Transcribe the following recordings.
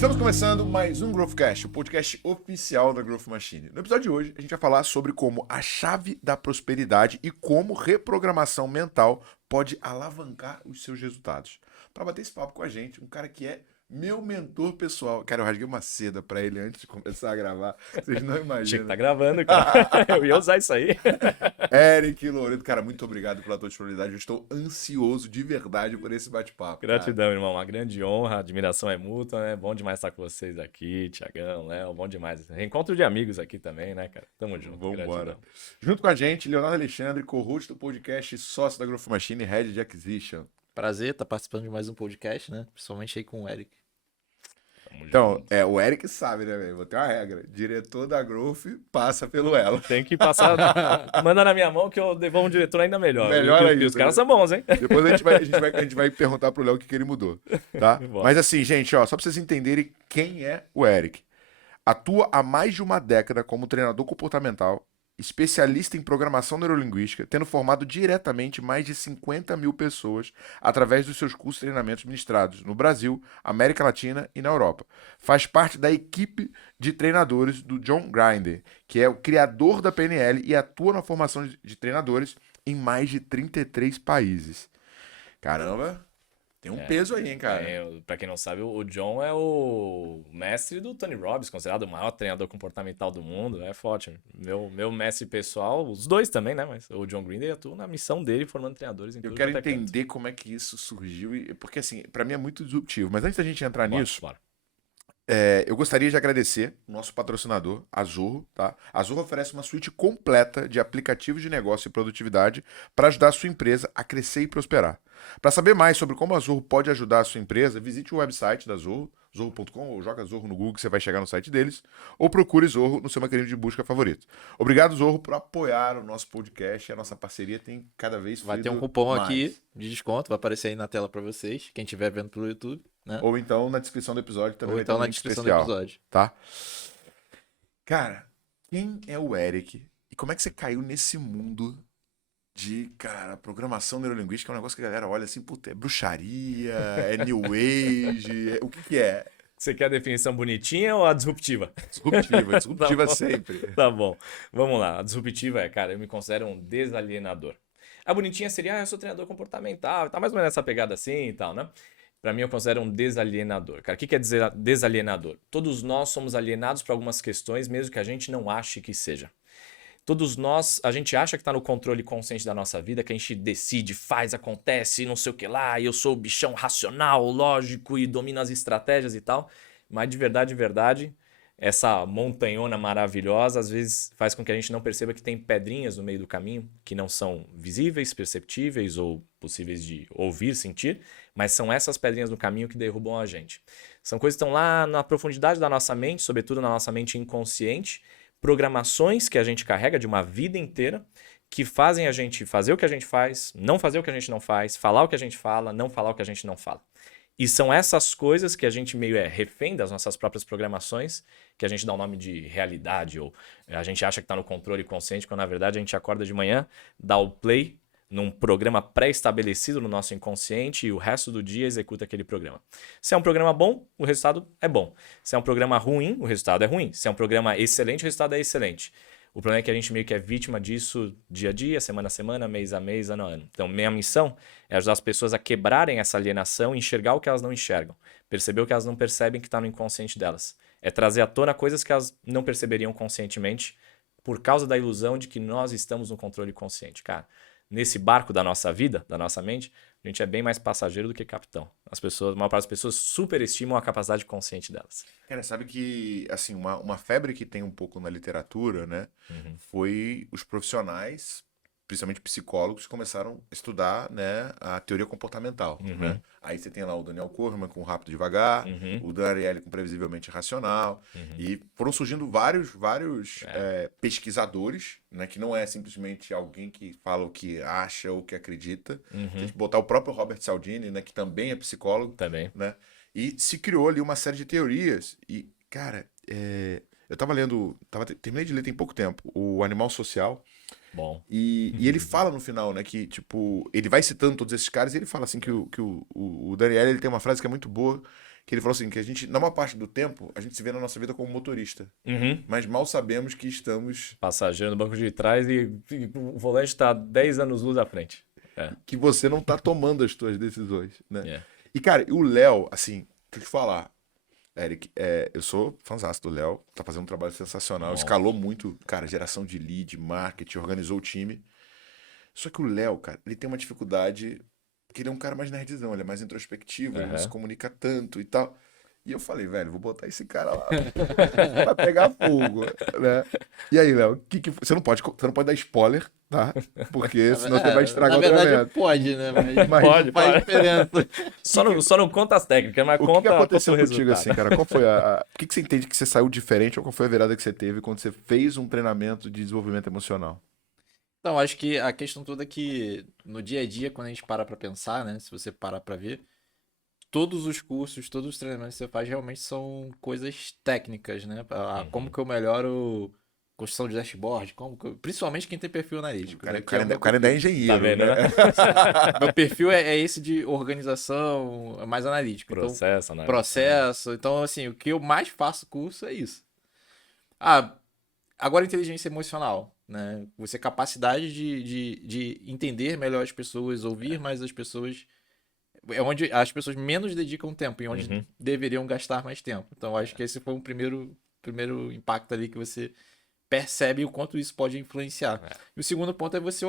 Estamos começando mais um Growthcast, o podcast oficial da Growth Machine. No episódio de hoje, a gente vai falar sobre como a chave da prosperidade e como reprogramação mental pode alavancar os seus resultados. Para bater esse papo com a gente, um cara que é meu mentor pessoal. Cara, eu rasguei uma seda pra ele antes de começar a gravar. Vocês não imaginam. Tinha que tá gravando, cara. Eu ia usar isso aí. Eric Loreto, cara, muito obrigado pela tua disponibilidade. Eu estou ansioso de verdade por esse bate-papo. Gratidão, irmão. Uma grande honra. A admiração é mútua, né? Bom demais estar com vocês aqui, Tiagão, Léo. Bom demais. Reencontro de amigos aqui também, né, cara? Tamo junto. Vamos embora. Gratidão. Junto com a gente, Leonardo Alexandre, co-host do podcast, sócio da Growth Machine, Head de Acquisition. Prazer estar participando de mais um podcast, né? Principalmente aí com o Eric. Tamo Então, junto. o Eric sabe, né, velho? Vou ter uma regra. Diretor da Growth passa pelo elo. Tem que passar. Manda na minha mão que eu devolvo um diretor ainda melhor. Melhor E ainda, os caras né? são bons, hein? Depois a gente vai perguntar pro Léo o que ele mudou, tá? Bora. Mas assim, gente, ó, só pra vocês entenderem quem é o Eric. Atua há mais de uma década como treinador comportamental, especialista em programação neurolinguística, tendo formado diretamente mais de 50 mil pessoas através dos seus cursos e treinamentos ministrados no Brasil, América Latina e na Europa. Faz parte da equipe de treinadores do John Grinder, que é o criador da PNL e atua na formação de treinadores em mais de 33 países. Caramba, tem um peso aí, hein, cara? Pra quem não sabe, o John é o mestre do Tony Robbins, considerado o maior treinador comportamental do mundo. É forte. Meu mestre pessoal, os dois também, né? Mas o John Grinder atua na missão dele, formando treinadores em Eu tudo quero quanto é canto. entender como é que isso surgiu, porque assim, pra mim é muito disruptivo. Mas antes da gente entrar Bora, nisso, bora. eu gostaria de agradecer o nosso patrocinador, a Zorro, tá? A Zorro oferece uma suíte completa de aplicativos de negócio e produtividade para ajudar a sua empresa a crescer e prosperar. Para saber mais sobre como a Zorro pode ajudar a sua empresa, visite o website da Zorro, zorro.com, ou joga Zorro no Google que você vai chegar no site deles, ou procure Zorro no seu mecanismo de busca favorito. Obrigado, Zorro, por apoiar o nosso podcast. A nossa parceria tem cada vez Vai ter um fluído cupom mais. aqui de desconto, vai aparecer aí na tela pra vocês, quem estiver vendo pelo YouTube, né? Ou então na descrição do episódio também Ou vai ter então um na link descrição especial, do episódio. tá? Cara, quem é o Eric? E como é que você caiu nesse mundo de, cara, programação neurolinguística? É um negócio que a galera olha assim, puta, é bruxaria, é New Age, o que é? Você quer a definição bonitinha ou a disruptiva? Disruptiva Tá bom. sempre. Tá bom, vamos lá. A disruptiva cara, eu me considero um desalienador. A bonitinha seria, eu sou treinador comportamental, tá mais ou menos nessa pegada assim e tal, né? Pra mim, eu considero um desalienador. Cara, o que quer dizer desalienador? Todos nós somos alienados para algumas questões, mesmo que a gente não ache que seja. Todos nós, a gente acha que tá no controle consciente da nossa vida, que a gente decide, faz, acontece, não sei o que lá, e eu sou o bichão racional, lógico e domino as estratégias e tal. Mas de verdade, essa montanhona maravilhosa às vezes faz com que a gente não perceba que tem pedrinhas no meio do caminho que não são visíveis, perceptíveis ou possíveis de ouvir, sentir, mas são essas pedrinhas no caminho que derrubam a gente. São coisas que estão lá na profundidade da nossa mente, sobretudo na nossa mente inconsciente, programações que a gente carrega de uma vida inteira que fazem a gente fazer o que a gente faz, não fazer o que a gente não faz, falar o que a gente fala, não falar o que a gente não fala. E são essas coisas que a gente meio refém das nossas próprias programações, que a gente dá o nome de realidade, ou a gente acha que está no controle consciente, quando na verdade a gente acorda de manhã, dá o play num programa pré-estabelecido no nosso inconsciente e o resto do dia executa aquele programa. Se é um programa bom, o resultado é bom. Se é um programa ruim, o resultado é ruim. Se é um programa excelente, o resultado é excelente. O problema é que a gente meio que é vítima disso dia a dia, semana a semana, mês a mês, ano a ano. Então, minha missão é ajudar as pessoas a quebrarem essa alienação e enxergar o que elas não enxergam. Perceber o que elas não percebem que está no inconsciente delas. É trazer à tona coisas que elas não perceberiam conscientemente por causa da ilusão de que nós estamos no controle consciente. Cara, nesse barco da nossa vida, da nossa mente, a gente é bem mais passageiro do que capitão. As pessoas, a maior parte das pessoas superestimam a capacidade consciente delas. Cara, sabe que, assim, uma febre que tem um pouco na literatura, né, foi os profissionais, principalmente psicólogos, que começaram a estudar, né, a teoria comportamental, né? Aí você tem lá o Daniel Kahneman com Rápido e Devagar, o Dan Ariely com Previsivelmente Racional, e foram surgindo vários pesquisadores, né, que não é simplesmente alguém que fala o que acha ou que acredita. Se a gente botar o próprio Robert Cialdini, né, que também é psicólogo, Também. né, e se criou ali uma série de teorias. E, cara, eu tava lendo, terminei de ler tem pouco tempo, o Animal Social. Bom. E ele fala no final, né, que, tipo, ele vai citando todos esses caras e ele fala assim que o Daniel, ele tem uma frase que é muito boa, que ele falou assim, que a gente, na maior parte do tempo, a gente se vê na nossa vida como motorista, Uhum. mas mal sabemos que estamos, Passageiro no banco de trás e o volante tá 10 anos luz à frente. que você não tá tomando as suas decisões, né? É. E, cara, e o Léo, assim, deixa eu te falar, Eric, eu sou fãzaço do Léo, tá fazendo um trabalho sensacional, Bom. escalou muito, cara, geração de lead, marketing, organizou o time. Só que o Léo, cara, ele tem uma dificuldade, porque ele é um cara mais nerdzão, ele é mais introspectivo, ele não se Aham. comunica tanto e tal. E eu falei, velho, vou botar esse cara lá pra pegar fogo, né? E aí, Léo, você não pode dar spoiler, tá? Porque senão você vai estragar Na o verdade, treinamento. pode, né? Mas Mas Pode, faz pode. diferença. Só não conta as técnicas, mas o que conta aconteceu o contigo resultado. assim, cara? Qual foi o que você entende que você saiu diferente ou qual foi a virada que você teve quando você fez um treinamento de desenvolvimento emocional? Então, acho que a questão toda é que no dia a dia, quando a gente para pra pensar, né? Se você parar pra ver, todos os cursos, todos os treinamentos que você faz realmente são coisas técnicas, né? Como que eu melhoro construção de dashboard, principalmente quem tem perfil analítico, né? O Que é cara, o meu o cara ainda é perfil. engenheiro, Tá vendo, né? né? Meu perfil é esse de organização, é mais analítico. Então, Processo, né? processo. Então, assim, o que eu mais faço curso é isso. Agora inteligência emocional, né? Você capacidade de entender melhor as pessoas, ouvir mais as pessoas. É onde as pessoas menos dedicam tempo e onde Uhum. deveriam gastar mais tempo. Então, acho que esse foi um primeiro impacto ali que você percebe o quanto isso pode influenciar. É. E o segundo ponto é você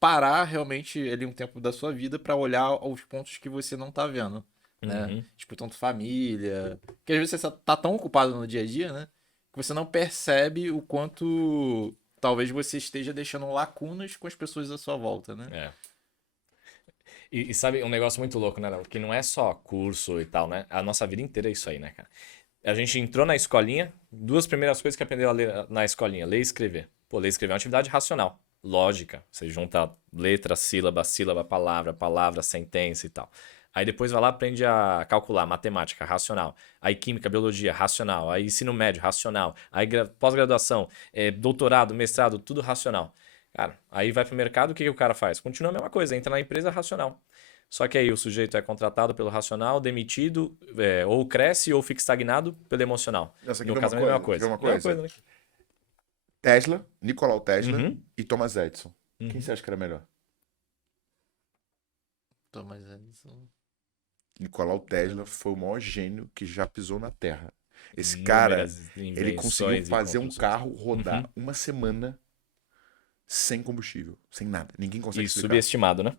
parar realmente ali um tempo da sua vida para olhar os pontos que você não tá vendo, né? Uhum. Tipo, tanto família, que às vezes você tá tão ocupado no dia a dia, né? Que você não percebe o quanto talvez você esteja deixando lacunas com as pessoas à sua volta, né? É. E sabe, um negócio muito louco, né, Léo? Que não é só curso e tal, né? A nossa vida inteira é isso aí, né, cara? A gente entrou na escolinha, duas primeiras coisas que aprendeu a ler na escolinha, ler e escrever. Pô, ler e escrever é uma atividade racional, lógica. Você junta letra, sílaba, palavra, sentença e tal. Aí depois vai lá, aprende a calcular, matemática, racional. Aí química, biologia, racional. Aí ensino médio, racional. Aí pós-graduação, doutorado, mestrado, tudo racional. Cara, aí vai pro mercado, o que o cara faz? Continua a mesma coisa, entra na empresa racional. Só que aí o sujeito é contratado pelo racional, demitido, ou cresce ou fica estagnado pelo emocional. Essa aqui No vê caso é a uma mesma coisa, coisa. vê uma Mesma coisa. né? Tesla, Nikola Tesla Uhum. e Thomas Edison. Uhum. Quem você acha que era melhor? Thomas Edison. Nikola Tesla foi o maior gênio que já pisou na Terra. Esse cara, Inúmeras ele invenções conseguiu e fazer um construções. carro rodar uma semana sem combustível, sem nada. Ninguém consegue E explicar. subestimado, né?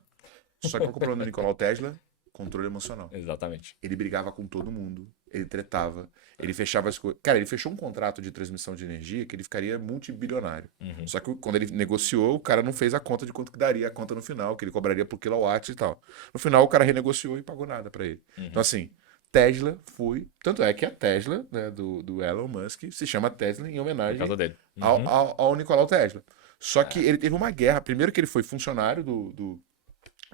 Só que qual que é o problema do Nikola Tesla? Controle emocional. Exatamente. Ele brigava com todo mundo, ele tretava, ele fechava as coisas. Cara, ele fechou um contrato de transmissão de energia que ele ficaria multibilionário. Uhum. Só que quando ele negociou, o cara não fez a conta de quanto que daria a conta no final, que ele cobraria por quilowatt e tal. No final, o cara renegociou e pagou nada pra ele. Uhum. Então, assim, Tesla foi. Tanto é que a Tesla, né, do Elon Musk, se chama Tesla em Por homenagem causa dele. ao, Uhum. ao Nikola Tesla. Só que ele teve uma guerra. Primeiro que ele foi funcionário do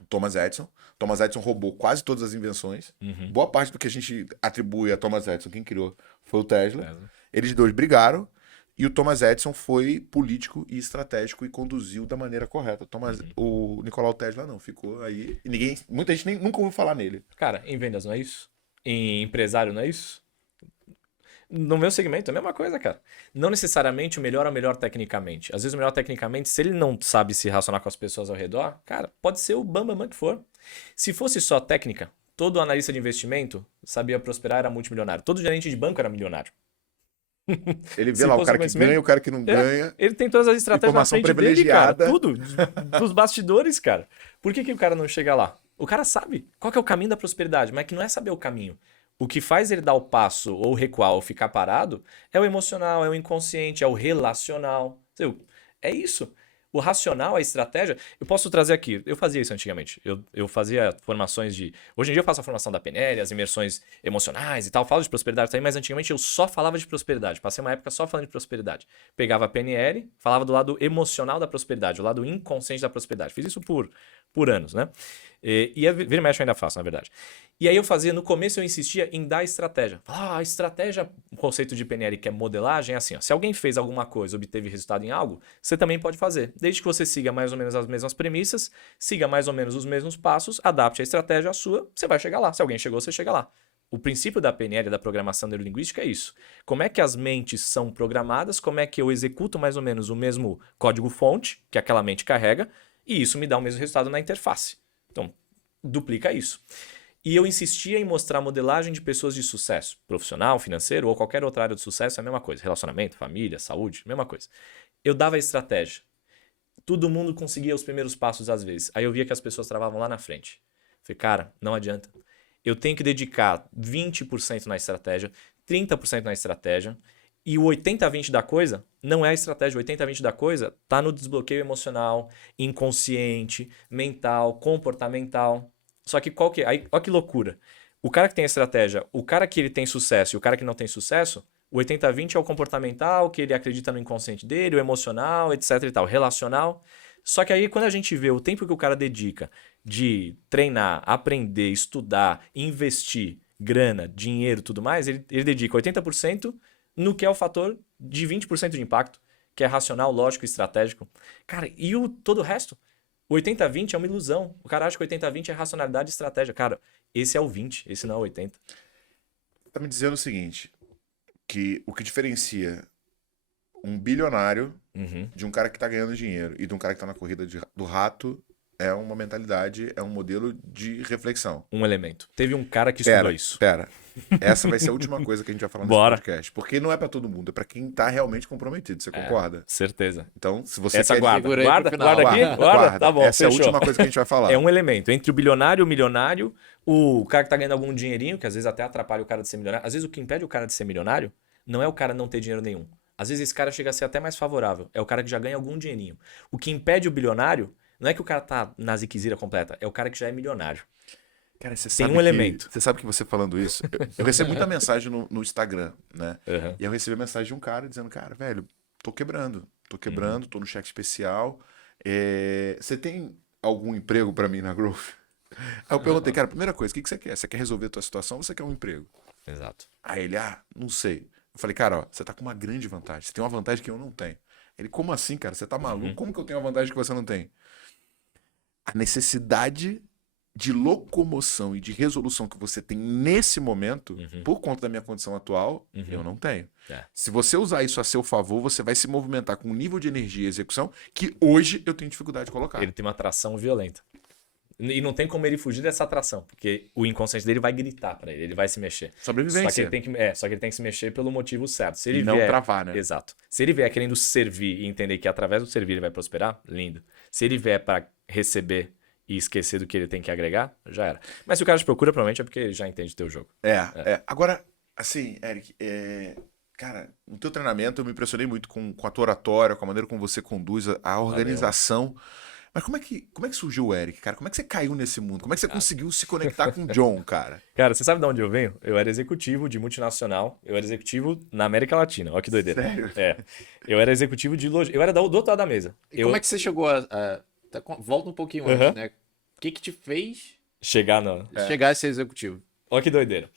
Thomas Edison. Thomas Edison roubou quase todas as invenções. Uhum. Boa parte do que a gente atribui a Thomas Edison, quem criou, foi o Tesla. Tesla. Eles dois brigaram e o Thomas Edison foi político e estratégico e conduziu da maneira correta. O Nikola Tesla não, ficou aí. E muita gente nunca ouviu falar nele. Cara, em vendas não é isso? Em empresário não é isso? No meu segmento é a mesma coisa, cara. Não necessariamente o melhor é o melhor tecnicamente. Às vezes o melhor tecnicamente, se ele não sabe se relacionar com as pessoas ao redor, cara, pode ser o bambam que for. Se fosse só técnica, todo analista de investimento sabia prosperar, era multimilionário. Todo gerente de banco era milionário. Ele vê Se lá o fosse cara que conhecimento- ganha, o cara que não ganha. Ele tem todas as estratégias na Informação frente dele, cara. privilegiada. Tudo. Dos bastidores, cara. Por que o cara não chega lá? O cara sabe qual que é o caminho da prosperidade, mas que não é saber o caminho. O que faz ele dar o passo, ou recuar, ou ficar parado, é o emocional, é o inconsciente, é o relacional. É isso. O racional, a estratégia. Eu posso trazer aqui. Eu fazia isso antigamente. Eu fazia formações de. Hoje em dia eu faço a formação da PNL, as imersões emocionais e tal. Falo de prosperidade também, mas antigamente eu só falava de prosperidade. Passei uma época só falando de prosperidade. Pegava a PNL, falava do lado emocional da prosperidade, o lado inconsciente da prosperidade. Fiz isso por anos, né? E vira e mexe eu ainda faço, na verdade. E aí eu fazia, no começo eu insistia em dar estratégia. A estratégia, o conceito de PNL que é modelagem, é assim, ó, se alguém fez alguma coisa, obteve resultado em algo, você também pode fazer. Desde que você siga mais ou menos as mesmas premissas, siga mais ou menos os mesmos passos, adapte a estratégia à sua, você vai chegar lá. Se alguém chegou, você chega lá. O princípio da PNL, da programação neurolinguística, é isso. Como é que as mentes são programadas, como é que eu executo mais ou menos o mesmo código-fonte que aquela mente carrega, e isso me dá o mesmo resultado na interface. Então, duplica isso. E eu insistia em mostrar a modelagem de pessoas de sucesso, profissional, financeiro ou qualquer outra área de sucesso, é a mesma coisa. Relacionamento, família, saúde, mesma coisa. Eu dava a estratégia. Todo mundo conseguia os primeiros passos às vezes. Aí eu via que as pessoas travavam lá na frente. Falei, cara, não adianta. Eu tenho que dedicar 20% na estratégia, 30% na estratégia, e o 80-20 da coisa não é a estratégia. O 80-20 da coisa tá no desbloqueio emocional, inconsciente, mental, comportamental. Só que qual que é? Aí, olha que loucura. O cara que tem a estratégia, o cara que ele tem sucesso e o cara que não tem sucesso, o 80-20 é o comportamental, que ele acredita no inconsciente dele, o emocional, etc e tal, relacional. Só que aí quando a gente vê o tempo que o cara dedica de treinar, aprender, estudar, investir, grana, dinheiro, tudo mais, ele dedica 80% no que é o fator de 20% de impacto, que é racional, lógico e estratégico. Cara, e todo o resto? O 80-20 é uma ilusão. O cara acha que o 80-20 é racionalidade e estratégia. Cara, esse é o 20, esse não é o 80. Tá me dizendo o seguinte, que o que diferencia um bilionário de um cara que tá ganhando dinheiro e de um cara que tá na corrida do rato é uma mentalidade, é um modelo de reflexão. Um elemento. Teve um cara que estudou isso. Pera. Essa vai ser a última coisa que a gente vai falar nesse Bora. podcast. Porque não é pra todo mundo, é pra quem tá realmente comprometido. Você concorda? Certeza. Então, se você Essa quer... guarda. Segura aí pro Guarda, final. guarda aqui? Guarda? Tá bom, Essa é a fechou. última coisa que a gente vai falar. É um elemento. Entre o bilionário e o milionário, o cara que tá ganhando algum dinheirinho, que às vezes até atrapalha o cara de ser milionário. Às vezes o que impede o cara de ser milionário não é o cara não ter dinheiro nenhum. Às vezes esse cara chega a ser até mais favorável. É o cara que já ganha algum dinheirinho. O que impede o bilionário não é que o cara tá na ziquezira completa, é o cara que já é milionário. Cara, você Tem sabe um elemento. Você sabe que você falando isso... Eu recebo muita mensagem no Instagram, né? Uhum. E eu recebi a mensagem de um cara dizendo, cara, velho, tô quebrando, tô no cheque especial. Você tem algum emprego pra mim na Growth? Aí eu perguntei, cara, primeira coisa, o que você quer? Você quer resolver a tua situação ou você quer um emprego? Exato. Aí ele, não sei. Eu falei, cara, ó, você tá com uma grande vantagem. Você tem uma vantagem que eu não tenho. Ele, como assim, cara? Você tá maluco? Como que eu tenho uma vantagem que você não tem? A necessidade de locomoção e de resolução que você tem nesse momento, por conta da minha condição atual, eu não tenho. É. Se você usar isso a seu favor, você vai se movimentar com um nível de energia e execução que hoje eu tenho dificuldade de colocar. Ele tem uma atração violenta. E não tem como ele fugir dessa atração, porque o inconsciente dele vai gritar pra ele vai se mexer. Sobrevivência. Só que ele tem que se mexer pelo motivo certo. Se ele E não vier, travar, né? Exato. Se ele vier querendo servir e entender que através do servir ele vai prosperar, lindo. Se ele vier pra receber e esquecer do que ele tem que agregar, já era. Mas se o cara te procura, provavelmente é porque ele já entende o teu jogo. Agora, assim, Eric, cara, no teu treinamento eu me impressionei muito com a tua oratória, com a maneira como você conduz a organização. Mas como é que surgiu o Eric, cara? Como é que você caiu nesse mundo? Como é que você conseguiu se conectar com o John, cara? Cara, você sabe de onde eu venho? Eu era executivo de multinacional, eu era executivo na América Latina, olha que doideira. Sério? Eu era executivo de logística, eu era do outro lado da mesa. E como é que você chegou volta um pouquinho antes, né? O que te fez chegar no... chegar a ser executivo? Olha que doideira.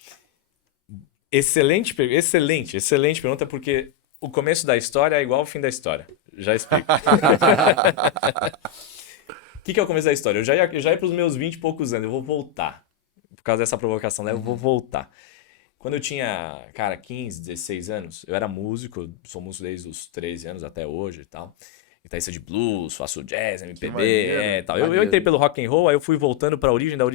Excelente pergunta, porque o começo da história é igual ao fim da história. Já explico. O que é o começo da história? Eu já ia para os meus 20 e poucos anos, eu vou voltar. Por causa dessa provocação, né? Eu vou voltar. Quando eu tinha, cara, 15, 16 anos, eu era músico, eu sou músico desde os 13 anos até hoje e tal. Guitarrista de blues, faço jazz, MPB, e tal. Eu entrei pelo rock and roll, aí eu fui voltando pra origem da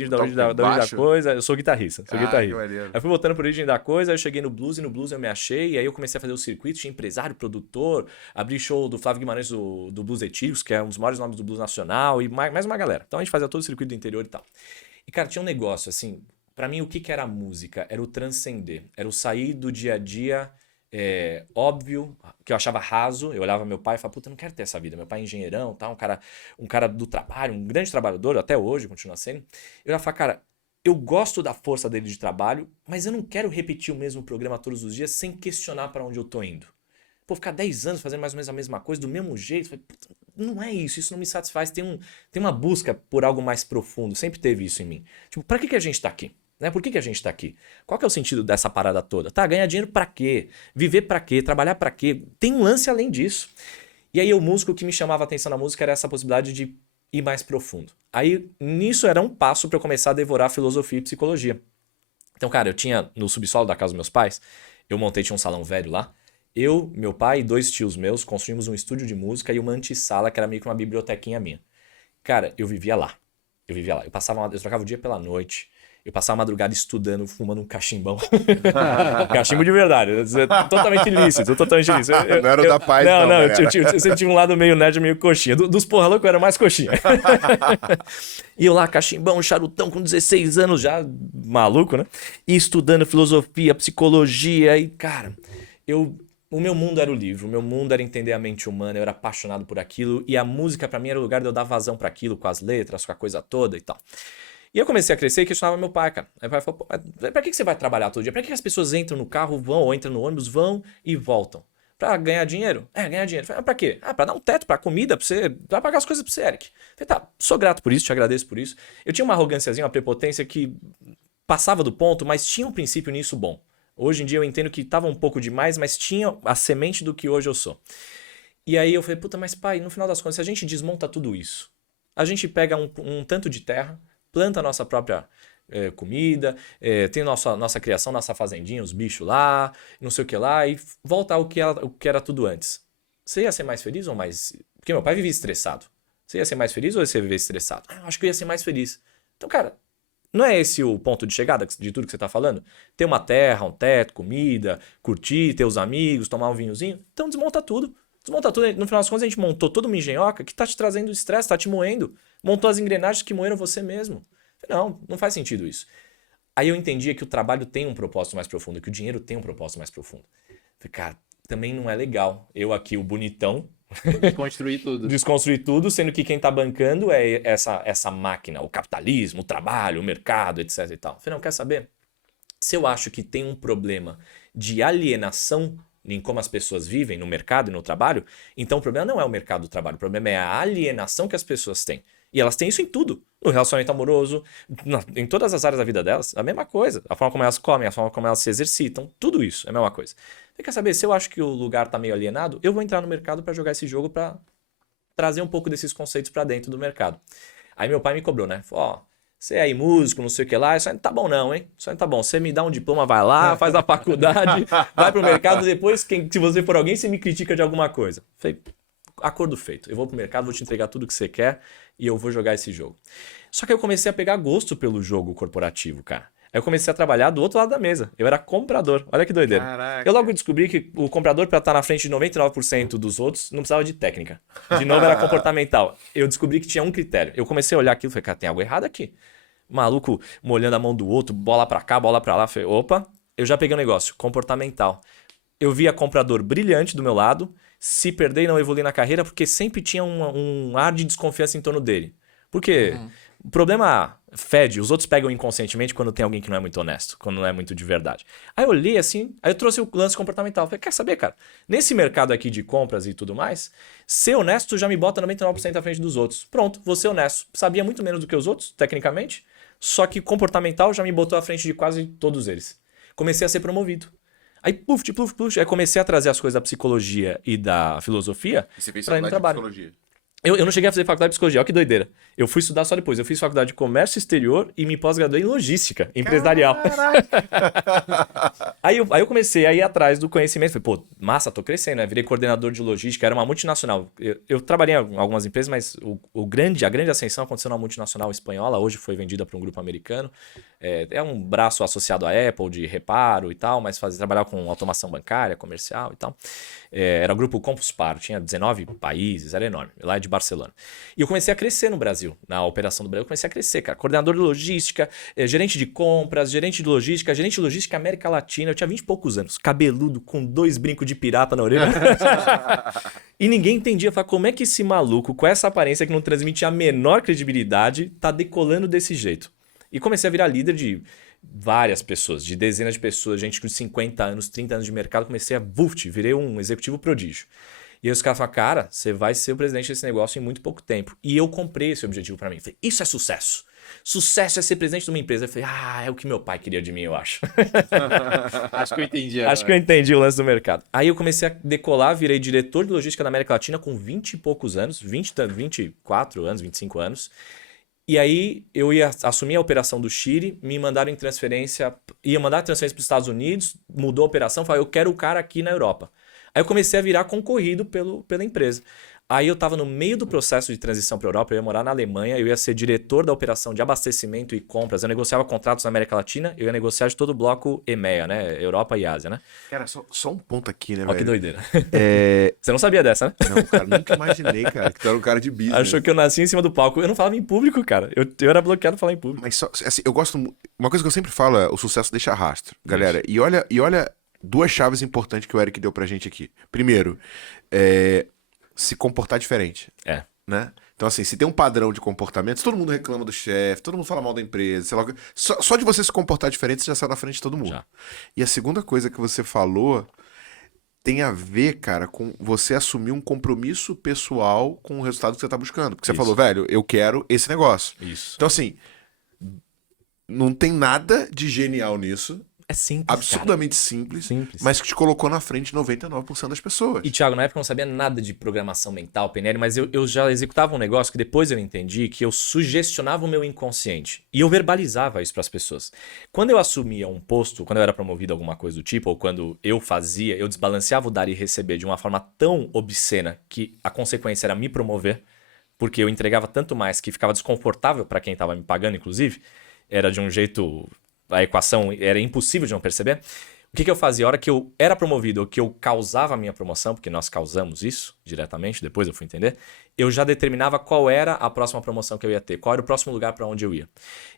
coisa. Eu sou guitarrista, Que Aí maneiro. eu fui voltando pra origem da coisa, aí eu cheguei no blues, e no blues eu me achei, e aí eu comecei a fazer o circuito, tinha empresário, produtor, abri show do Flávio Guimarães do Blues Etílicos, que é um dos maiores nomes do blues nacional, e mais uma galera. Então a gente fazia todo o circuito do interior e tal. E, cara, tinha um negócio, assim, pra mim o que era a música? Era o transcender, era o sair do dia a dia... óbvio, que eu achava raso. Eu olhava meu pai e falava, puta, eu não quero ter essa vida. Meu pai é engenheirão, tá? um cara do trabalho, um grande trabalhador, até hoje continua sendo. Eu ia falar, cara, eu gosto da força dele de trabalho, mas eu não quero repetir o mesmo programa todos os dias sem questionar pra onde eu tô indo. Pô, ficar 10 anos fazendo mais ou menos a mesma coisa, do mesmo jeito, puta, não é isso não me satisfaz. Tem uma busca por algo mais profundo, sempre teve isso em mim. Tipo, pra que a gente tá aqui? Né? Por que a gente tá aqui? Qual que é o sentido dessa parada toda? Tá, ganhar dinheiro pra quê? Viver pra quê? Trabalhar pra quê? Tem um lance além disso. E aí o músico, o que me chamava a atenção na música era essa possibilidade de ir mais profundo. Aí nisso era um passo pra eu começar a devorar filosofia e psicologia. Então, cara, eu tinha no subsolo da casa dos meus pais, tinha um salão velho lá. Eu, meu pai e 2 tios meus construímos um estúdio de música e uma antessala, que era meio que uma bibliotequinha minha. Cara, eu vivia lá. Eu eu trocava o dia pela noite. Eu passava a madrugada estudando, fumando um cachimbão. Cachimbo de verdade. Totalmente ilícito, totalmente ilícito. Não era o da paz, não, Não, galera. eu sempre tive um lado meio nerd, meio coxinha. Dos porra louco, eu era mais coxinha. E eu lá, cachimbão, charutão, com 16 anos já, maluco, né? E estudando filosofia, psicologia. E, cara, o meu mundo era o livro, o meu mundo era entender a mente humana, eu era apaixonado por aquilo. E a música, pra mim, era o lugar de eu dar vazão pra aquilo, com as letras, com a coisa toda e tal. E eu comecei a crescer e questionava meu pai, cara. Aí meu pai falou, pô, mas pra que você vai trabalhar todo dia? Pra que as pessoas entram no carro, vão, ou entram no ônibus, vão e voltam? Pra ganhar dinheiro? Ganhar dinheiro. Eu falei, pra quê? Pra dar um teto, pra comida, pra pagar as coisas pra você, Eric. Eu falei, tá, sou grato por isso, te agradeço por isso. Eu tinha uma arrogânciazinha, uma prepotência que passava do ponto, mas tinha um princípio nisso bom. Hoje em dia eu entendo que tava um pouco demais, mas tinha a semente do que hoje eu sou. E aí eu falei, puta, mas pai, no final das contas, se a gente desmonta tudo isso, a gente pega um tanto de terra, planta a nossa própria comida, tem nossa criação, nossa fazendinha, os bichos lá, não sei o que lá, e volta ao que era tudo antes. Você ia ser mais feliz ou mais... Porque meu pai vivia estressado. Você ia ser mais feliz ou você ia viver estressado? Eu acho que eu ia ser mais feliz. Então, cara, não é esse o ponto de chegada de tudo que você tá falando? Ter uma terra, um teto, comida, curtir, ter os amigos, tomar um vinhozinho? Então desmonta tudo. Desmonta tudo. No final das contas, a gente montou toda uma engenhoca que tá te trazendo estresse, tá te moendo. Montou as engrenagens que moeram você mesmo. Não faz sentido isso. Aí eu entendia que o trabalho tem um propósito mais profundo, que o dinheiro tem um propósito mais profundo. Falei, cara, também não é legal. Eu aqui, o bonitão, Desconstruir tudo. desconstruir tudo, sendo que quem tá bancando é essa máquina, o capitalismo, o trabalho, o mercado, etc e tal. Falei, não, quer saber? Se eu acho que tem um problema de alienação em como as pessoas vivem no mercado e no trabalho, então o problema não é o mercado do trabalho, o problema é a alienação que as pessoas têm. E elas têm isso em tudo. No relacionamento amoroso, em todas as áreas da vida delas, a mesma coisa. A forma como elas comem, a forma como elas se exercitam, tudo isso é a mesma coisa. Você quer saber, se eu acho que o lugar tá meio alienado, eu vou entrar no mercado para jogar esse jogo, para trazer um pouco desses conceitos para dentro do mercado. Aí meu pai me cobrou, né? Falou, ó, você é aí músico, não sei o que lá, isso aí não tá bom não, hein? Isso aí não tá bom. Você me dá um diploma, vai lá, faz a faculdade, vai pro mercado, depois, se você for alguém, você me critica de alguma coisa. Falei, acordo feito. Eu vou pro mercado, vou te entregar tudo que você quer e eu vou jogar esse jogo. Só que eu comecei a pegar gosto pelo jogo corporativo, cara. Aí eu comecei a trabalhar do outro lado da mesa. Eu era comprador. Olha que doideira. Caraca. Eu logo descobri que o comprador, para estar na frente de 99% dos outros, não precisava de técnica. De novo, era comportamental. Eu descobri que tinha um critério. Eu comecei a olhar aquilo e falei, cara, tem algo errado aqui. Maluco molhando a mão do outro, bola pra cá, bola pra lá. Falei, opa, eu já peguei um negócio, comportamental. Eu via comprador brilhante do meu lado, se perder e não evoluir na carreira, porque sempre tinha um ar de desconfiança em torno dele. Por quê? O problema fede, os outros pegam inconscientemente quando tem alguém que não é muito honesto, quando não é muito de verdade. Aí eu olhei assim, aí eu trouxe o lance comportamental. Falei, quer saber, cara? Nesse mercado aqui de compras e tudo mais, ser honesto já me bota 99% à frente dos outros. Pronto, vou ser honesto. Sabia muito menos do que os outros, tecnicamente, só que comportamental já me botou à frente de quase todos eles. Comecei a ser promovido. Aí, puf, aí comecei a trazer as coisas da psicologia e da filosofia E você fez pra ir no faculdade de trabalho. psicologia. Eu não cheguei a fazer faculdade de psicologia, olha que doideira. Eu fui estudar só depois. Eu fiz faculdade de comércio exterior e me pós-graduei em logística empresarial. Aí eu comecei a ir atrás do conhecimento. Falei, pô, massa, tô crescendo, né? Virei coordenador de logística, era uma multinacional. Eu trabalhei em algumas empresas, mas a grande ascensão aconteceu numa multinacional espanhola. Hoje foi vendida para um grupo americano. É um braço associado à Apple de reparo e tal, mas trabalhava com automação bancária, comercial e tal. Era o grupo Compuspar, tinha 19 países, era enorme, lá de Barcelona. E eu comecei a crescer no Brasil, na operação do Brasil, eu comecei a crescer, cara. Coordenador de logística, gerente de compras, gerente de logística América Latina. Eu tinha 20 e poucos anos, cabeludo, com 2 brincos de pirata na orelha. E ninguém entendia, falava, como é que esse maluco, com essa aparência que não transmite a menor credibilidade, tá decolando desse jeito? E comecei a virar líder de várias pessoas, de dezenas de pessoas, gente com 50 anos, 30 anos de mercado, comecei a, virei um executivo prodígio. E aí os caras falaram, cara, você vai ser o presidente desse negócio em muito pouco tempo. E eu comprei esse objetivo pra mim. Falei, isso é sucesso. Sucesso é ser presidente de uma empresa. Eu falei, é o que meu pai queria de mim, eu acho. Acho que eu entendi. Acho que eu entendi o lance do mercado. Aí eu comecei a decolar, virei diretor de logística da América Latina com 20 e poucos anos, 24 anos, 25 anos. E aí eu ia assumir a operação do Chile, me mandaram em transferência, ia mandar transferência para os Estados Unidos, mudou a operação, falei, eu quero o cara aqui na Europa. Aí eu comecei a virar concorrido pela empresa. Aí eu estava no meio do processo de transição para a Europa, eu ia morar na Alemanha, eu ia ser diretor da operação de abastecimento e compras, eu negociava contratos na América Latina, eu ia negociar de todo o bloco EMEA, né? Europa e Ásia, né? Cara, só um ponto aqui, né, Olha que velho? doideira. É... Você não sabia dessa, né? Não, cara, nunca imaginei, cara, que tu era um cara de business. Achou que eu nasci em cima do palco. Eu não falava em público, cara. Eu era bloqueado pra falar em público. Mas só, assim, eu gosto. Uma coisa que eu sempre falo é o sucesso deixa rastro, galera. E olha duas chaves importantes que o Eric deu pra gente aqui. Primeiro, se comportar diferente. Né? Então, assim, se tem um padrão de comportamento, se todo mundo reclama do chefe, todo mundo fala mal da empresa, sei lá, só de você se comportar diferente, você já sai na frente de todo mundo. Já. E a segunda coisa que você falou tem a ver, cara, com você assumir um compromisso pessoal com o resultado que você tá buscando. Porque você Isso. falou, velho, eu quero esse negócio. Isso. Então, assim, não tem nada de genial nisso. É simples, Absurdamente simples, Simples. mas que te colocou na frente de 99% das pessoas. E, Thiago, na época eu não sabia nada de programação mental, PNL, mas eu já executava um negócio que depois eu entendi que eu sugestionava o meu inconsciente. E eu verbalizava isso para as pessoas. Quando eu assumia um posto, quando eu era promovido a alguma coisa do tipo, ou quando eu desbalanceava o dar e receber de uma forma tão obscena que a consequência era me promover, porque eu entregava tanto mais que ficava desconfortável para quem estava me pagando, inclusive, era de um jeito... A equação era impossível de não perceber. O que eu fazia? A hora que eu era promovido ou que eu causava a minha promoção, porque nós causamos isso diretamente, depois eu fui entender, eu já determinava qual era a próxima promoção que eu ia ter, qual era o próximo lugar para onde eu ia.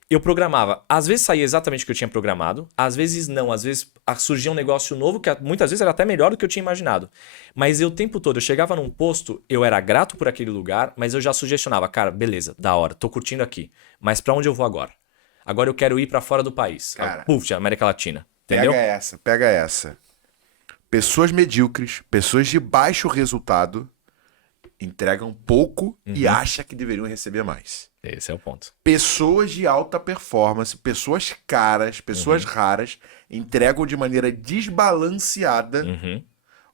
Eu programava, às vezes saía exatamente o que eu tinha programado, às vezes não, às vezes surgia um negócio novo que muitas vezes era até melhor do que eu tinha imaginado. Mas eu o tempo todo, eu chegava num posto, eu era grato por aquele lugar, mas eu já sugestionava, cara, beleza, da hora, tô curtindo aqui, mas para onde eu vou agora? Agora eu quero ir pra fora do país. Cara, Puf, América Latina. Entendeu? Pega essa. Pessoas medíocres, pessoas de baixo resultado, entregam pouco e acham que deveriam receber mais. Esse é o ponto. Pessoas de alta performance, pessoas caras, pessoas raras, entregam de maneira desbalanceada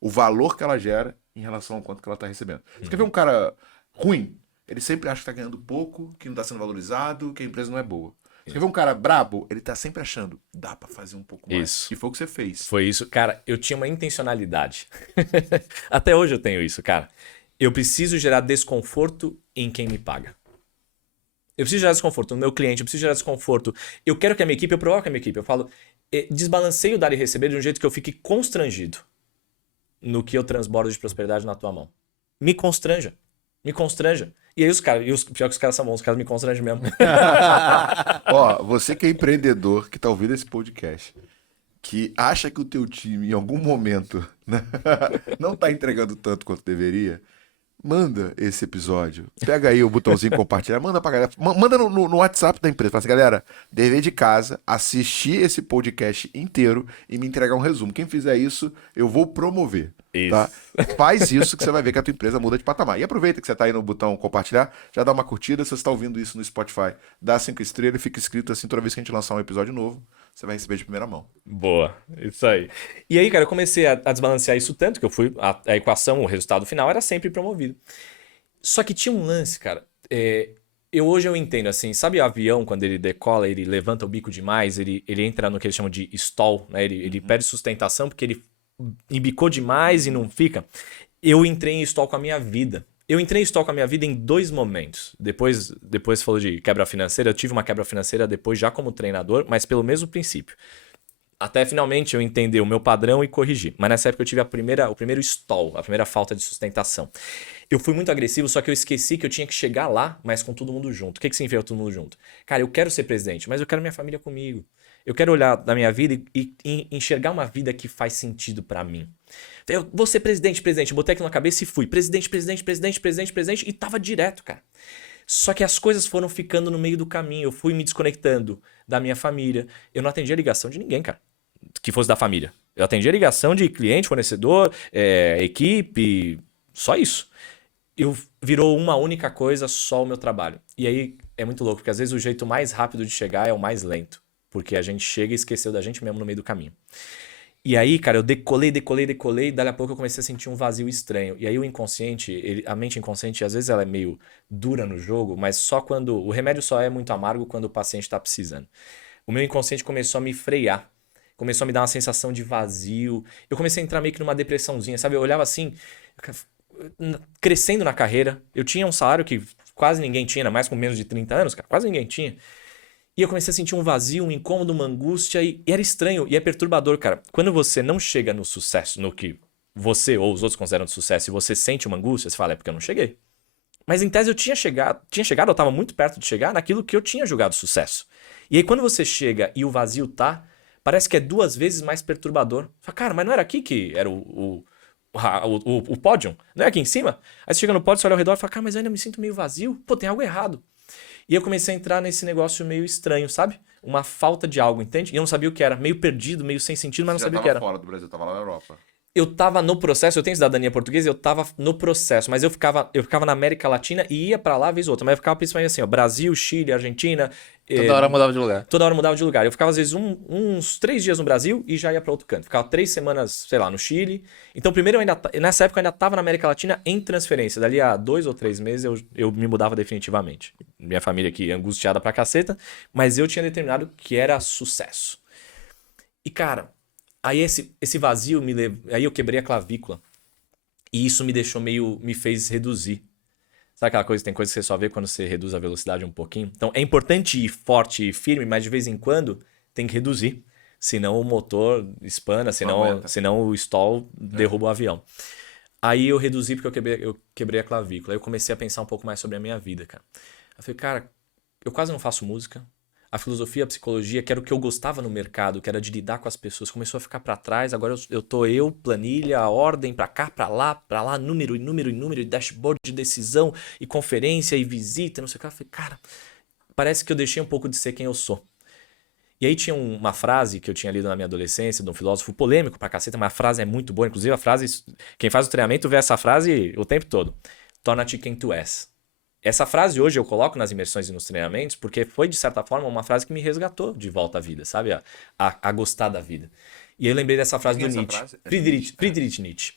o valor que ela gera em relação ao quanto que ela tá recebendo. Você quer ver um cara ruim? Ele sempre acha que tá ganhando pouco, que não tá sendo valorizado, que a empresa não é boa. Você quer ver um cara brabo? Ele tá sempre achando, dá pra fazer um pouco mais. Isso. E foi o que você fez. Foi isso. Cara, eu tinha uma intencionalidade. Até hoje eu tenho isso, cara. Eu preciso gerar desconforto em quem me paga. Eu preciso gerar desconforto no meu cliente, eu preciso gerar desconforto. Eu quero que a minha equipe, eu provoco a minha equipe. Eu falo, desbalanceio o dar e receber de um jeito que eu fique constrangido no que eu transbordo de prosperidade na tua mão. Me constranja. Me constranja. E aí os caras, pior que os caras são bons, os caras me constrangem mesmo. Ó, você que é empreendedor, que tá ouvindo esse podcast, que acha que o teu time em algum momento, né, não tá entregando tanto quanto deveria, manda esse episódio. Pega aí o botãozinho compartilhar, manda pra galera. Manda no WhatsApp da empresa. Fala assim, galera, dever de casa, assistir esse podcast inteiro e me entregar um resumo. Quem fizer isso, eu vou promover. Isso. Tá? Faz isso que você vai ver que a tua empresa muda de patamar. E aproveita que você tá aí no botão compartilhar, já dá uma curtida. Se você está ouvindo isso no Spotify, dá 5 estrelas e fica inscrito assim toda vez que a gente lançar um episódio novo. Você vai receber de primeira mão. Boa, isso aí. E aí, cara, eu comecei a desbalancear isso tanto que eu fui. A equação, o resultado final era sempre promovido. Só que tinha um lance, cara. Hoje eu entendo assim, sabe o avião, quando ele decola, ele levanta o bico demais, ele entra no que eles chamam de stall, né? Ele perde sustentação porque ele embicou demais e não fica. Eu entrei em stall com a minha vida. Eu entrei em stall com a minha vida em 2 momentos. Depois você falou de quebra financeira. Eu tive uma quebra financeira depois já como treinador, mas pelo mesmo princípio. Até finalmente eu entender o meu padrão e corrigir. Mas nessa época eu tive o primeiro stall, a primeira falta de sustentação. Eu fui muito agressivo, só que eu esqueci que eu tinha que chegar lá, mas com todo mundo junto. O que significa todo mundo junto? Cara, eu quero ser presidente, mas eu quero minha família comigo. Eu quero olhar na minha vida e enxergar uma vida que faz sentido pra mim. Eu vou ser presidente. Eu botei aquilo na cabeça e fui. Presidente. E tava direto, cara. Só que as coisas foram ficando no meio do caminho. Eu fui me desconectando da minha família. Eu não atendia a ligação de ninguém, cara, que fosse da família. Eu atendia a ligação de cliente, fornecedor, equipe, só isso. Virou uma única coisa, só o meu trabalho. E aí é muito louco, porque às vezes o jeito mais rápido de chegar é o mais lento. Porque a gente chega e esqueceu da gente mesmo no meio do caminho. E aí, cara, eu decolei, dali a pouco eu comecei a sentir um vazio estranho. E aí o inconsciente, a mente inconsciente, às vezes ela é meio dura no jogo, mas só quando. O remédio só é muito amargo quando o paciente tá precisando. O meu inconsciente começou a me frear. Começou a me dar uma sensação de vazio. Eu comecei a entrar meio que numa depressãozinha, sabe? Eu olhava assim, crescendo na carreira. Eu tinha um salário que quase ninguém tinha, ainda mais com menos de 30 anos, cara. Quase ninguém tinha. E eu comecei a sentir um vazio, um incômodo, uma angústia, e era estranho, e é perturbador, cara. Quando você não chega no sucesso, no que você ou os outros consideram de sucesso, e você sente uma angústia, você fala, é porque eu não cheguei. Mas em tese eu tinha chegado, eu estava muito perto de chegar naquilo que eu tinha julgado sucesso. E aí quando você chega e o vazio tá, parece que é 2 vezes mais perturbador. Fala, cara, mas não era aqui que era o pódio? Não é aqui em cima? Aí você chega no pódio, você olha ao redor e fala, cara, mas eu ainda me sinto meio vazio. Pô, tem algo errado. E eu comecei a entrar nesse negócio meio estranho, sabe? Uma falta de algo, entende? E eu não sabia o que era. Meio perdido, meio sem sentido, mas não sabia o que era. Fora do Brasil, tava lá na Europa. Eu tava no processo, eu tenho cidadania portuguesa, eu tava no processo, mas eu ficava na América Latina e ia pra lá vez ou outra. Mas eu ficava principalmente assim, ó, Brasil, Chile, Argentina. Toda hora mudava de lugar. Toda hora mudava de lugar. Eu ficava, às vezes, uns 3 dias no Brasil e já ia pra outro canto. Ficava 3 semanas, sei lá, no Chile. Então, primeiro, nessa época, eu ainda tava na América Latina em transferência. Dali a 2 ou 3 meses, eu me mudava definitivamente. Minha família aqui angustiada pra caceta, mas eu tinha determinado que era sucesso. E, cara, aí esse vazio aí eu quebrei a clavícula. E isso me deixou me fez reduzir. Sabe aquela coisa, tem coisa que você só vê quando você reduz a velocidade um pouquinho? Então é importante ir forte e firme, mas de vez em quando tem que reduzir. Senão o motor espana, senão o stall derruba o avião. Aí eu reduzi porque eu quebrei a clavícula. Aí eu comecei a pensar um pouco mais sobre a minha vida, cara. Eu falei, cara, eu quase não faço música. A filosofia, a psicologia, que era o que eu gostava no mercado, que era de lidar com as pessoas, começou a ficar pra trás. Agora eu tô planilha, a ordem, pra cá, pra lá, número, e dashboard de decisão, e conferência, e visita, não sei o que. Eu falei, cara, parece que eu deixei um pouco de ser quem eu sou. E aí tinha uma frase que eu tinha lido na minha adolescência, de um filósofo polêmico pra caceta, mas a frase é muito boa. Inclusive a frase, quem faz o treinamento vê essa frase o tempo todo. Torna-te quem tu és. Essa frase hoje eu coloco nas imersões e nos treinamentos porque foi, de certa forma, uma frase que me resgatou de volta à vida, sabe? A gostar da vida. E aí eu lembrei dessa frase do Nietzsche. Friedrich Nietzsche.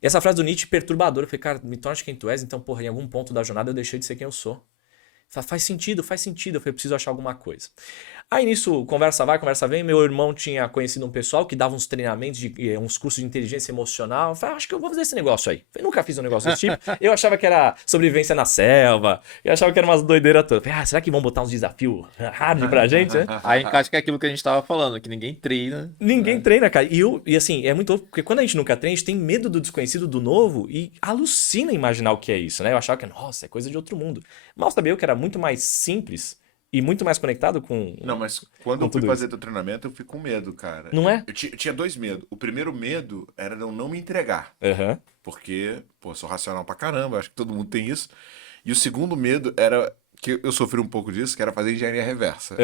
E essa frase do Nietzsche perturbadora. Eu falei, cara, me torne quem tu és, então, porra, em algum ponto da jornada eu deixei de ser quem eu sou. Faz sentido. Eu falei, preciso achar alguma coisa. Aí nisso, conversa vai, conversa vem. Meu irmão tinha conhecido um pessoal que dava uns treinamentos, uns cursos de inteligência emocional. Eu falei, acho que eu vou fazer esse negócio aí. Eu falei, nunca fiz um negócio desse tipo. Eu achava que era sobrevivência na selva. Eu achava que era umas doideiras todas. Eu falei, será que vão botar uns desafios hard pra gente, né? Aí encaixa que é aquilo que a gente tava falando, que ninguém treina. Ninguém treina, cara. E assim, é muito louco, porque quando a gente nunca treina, a gente tem medo do desconhecido, do novo, e alucina imaginar o que é isso, né? Eu achava que, nossa, é coisa de outro mundo. Mal sabia eu que era muito mais simples e muito mais conectado com. Não, mas quando eu fui fazer teu treinamento, eu fui com medo, cara. Não é? Eu tinha 2 medos. O primeiro medo era de eu não me entregar. Aham. Porque, pô, sou racional pra caramba, acho que todo mundo tem isso. E o segundo medo era que eu sofri um pouco disso, que era fazer engenharia reversa.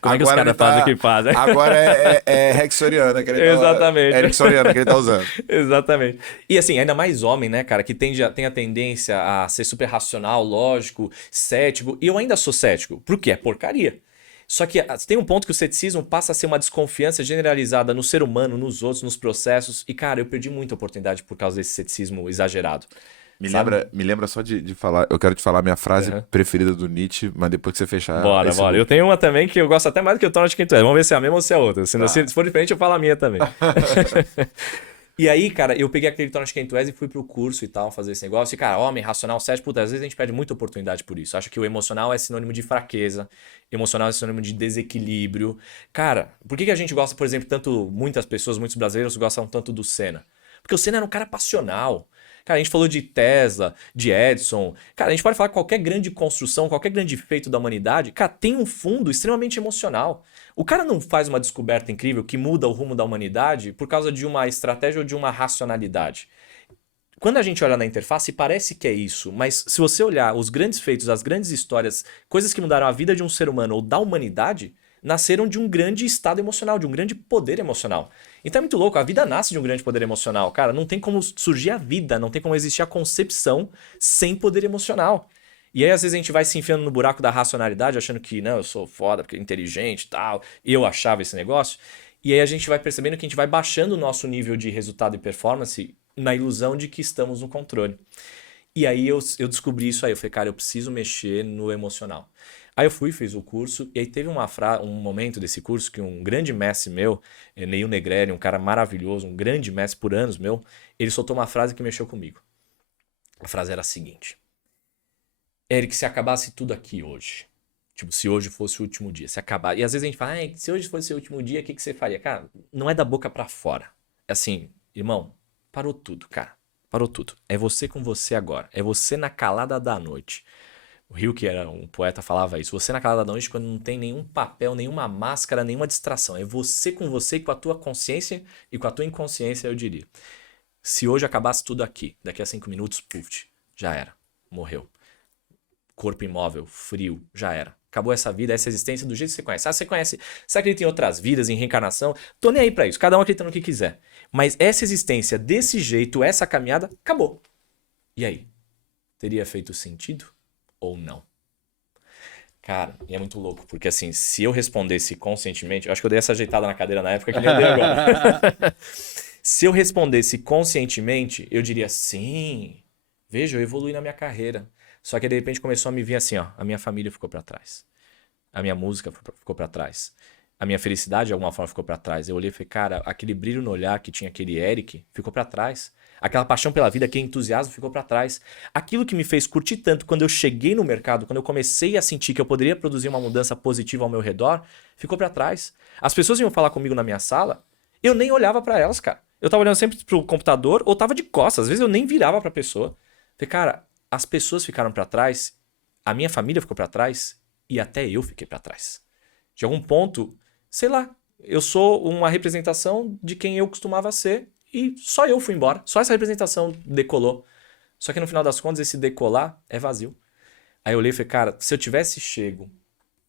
Como é que os caras fazem o que fazem? Agora é Rexoriana que ele tá Exatamente. É Rexoriana que ele tá usando. Exatamente. E assim, ainda mais homem, né, cara, que tem a tendência a ser super racional, lógico, cético. E eu ainda sou cético, porque é porcaria. Só que tem um ponto que o ceticismo passa a ser uma desconfiança generalizada no ser humano, nos outros, nos processos. E, cara, eu perdi muita oportunidade por causa desse ceticismo exagerado. Me lembra só de falar. Eu quero te falar a minha frase preferida do Nietzsche, mas depois que você fechar. Bora. Eu tenho uma também que eu gosto até mais do que o Torna-te quem tu és. Vamos ver se é a mesma ou se é a outra. Se for diferente, eu falo a minha também. E aí, cara, eu peguei aquele Torna-te quem tu és e fui pro curso e tal, fazer esse negócio. E, cara, homem, racional, cético, puta, às vezes a gente perde muita oportunidade por isso. Acho que o emocional é sinônimo de fraqueza, emocional é sinônimo de desequilíbrio. Cara, por que a gente gosta, por exemplo, muitas pessoas, muitos brasileiros gostam tanto do Senna? Porque o Senna era um cara passional. Cara, a gente falou de Tesla, de Edison. Cara, a gente pode falar que qualquer grande construção, qualquer grande feito da humanidade, cara, tem um fundo extremamente emocional. O cara não faz uma descoberta incrível que muda o rumo da humanidade por causa de uma estratégia ou de uma racionalidade. Quando a gente olha na interface, parece que é isso, mas se você olhar os grandes feitos, as grandes histórias, coisas que mudaram a vida de um ser humano ou da humanidade, nasceram de um grande estado emocional, de um grande poder emocional. Então é muito louco, a vida nasce de um grande poder emocional. Cara, não tem como surgir a vida, não tem como existir a concepção sem poder emocional. E aí às vezes a gente vai se enfiando no buraco da racionalidade, achando que, não, eu sou foda, porque é inteligente e tal, e eu achava esse negócio. E aí a gente vai percebendo que a gente vai baixando o nosso nível de resultado e performance na ilusão de que estamos no controle. E aí eu descobri isso aí. Eu falei, cara, eu preciso mexer no emocional. Aí eu fui, fiz o curso, e aí teve um momento desse curso que um grande mestre meu, Neil Negrelli, um cara maravilhoso, um grande mestre por anos meu, ele soltou uma frase que mexeu comigo. A frase era a seguinte: Eric, se acabasse tudo aqui hoje, tipo, se hoje fosse o último dia, se acabar. E às vezes a gente fala, se hoje fosse o último dia, o que você faria? Cara, não é da boca pra fora. É assim, irmão, parou tudo, cara. Parou tudo. É você com você agora. É você na calada da noite. O Rio, que era um poeta, falava isso. Você na calada da noite quando não tem nenhum papel, nenhuma máscara, nenhuma distração. É você e com a tua consciência e com a tua inconsciência, eu diria. Se hoje acabasse tudo aqui, daqui a 5 minutos, puf, já era. Morreu. Corpo imóvel, frio, já era. Acabou essa vida, essa existência do jeito que você conhece. Ah, você conhece, você acredita em outras vidas, em reencarnação? Tô nem aí pra isso, cada um acredita no que quiser. Mas essa existência desse jeito, essa caminhada, acabou. E aí? Teria feito sentido ou não? Cara, e é muito louco, porque assim, se eu respondesse conscientemente, eu acho que eu dei essa ajeitada na cadeira na época que nem eu dei agora. Se eu respondesse conscientemente, eu diria sim, veja, eu evolui na minha carreira. Só que de repente começou a me vir assim, ó, a minha família ficou pra trás. A minha música ficou pra trás. A minha felicidade de alguma forma ficou pra trás. Eu olhei e falei, cara, aquele brilho no olhar que tinha aquele Eric ficou pra trás. Aquela paixão pela vida, aquele entusiasmo ficou pra trás. Aquilo que me fez curtir tanto quando eu cheguei no mercado, quando eu comecei a sentir que eu poderia produzir uma mudança positiva ao meu redor, ficou pra trás. As pessoas iam falar comigo na minha sala, eu nem olhava pra elas, cara. Eu tava olhando sempre pro computador ou tava de costas. Às vezes eu nem virava pra pessoa. Falei, cara, as pessoas ficaram pra trás, a minha família ficou pra trás e até eu fiquei pra trás. De algum ponto, sei lá, eu sou uma representação de quem eu costumava ser e só eu fui embora. Só essa representação decolou. Só que no final das contas, esse decolar é vazio. Aí eu olhei e falei, cara, se eu tivesse chego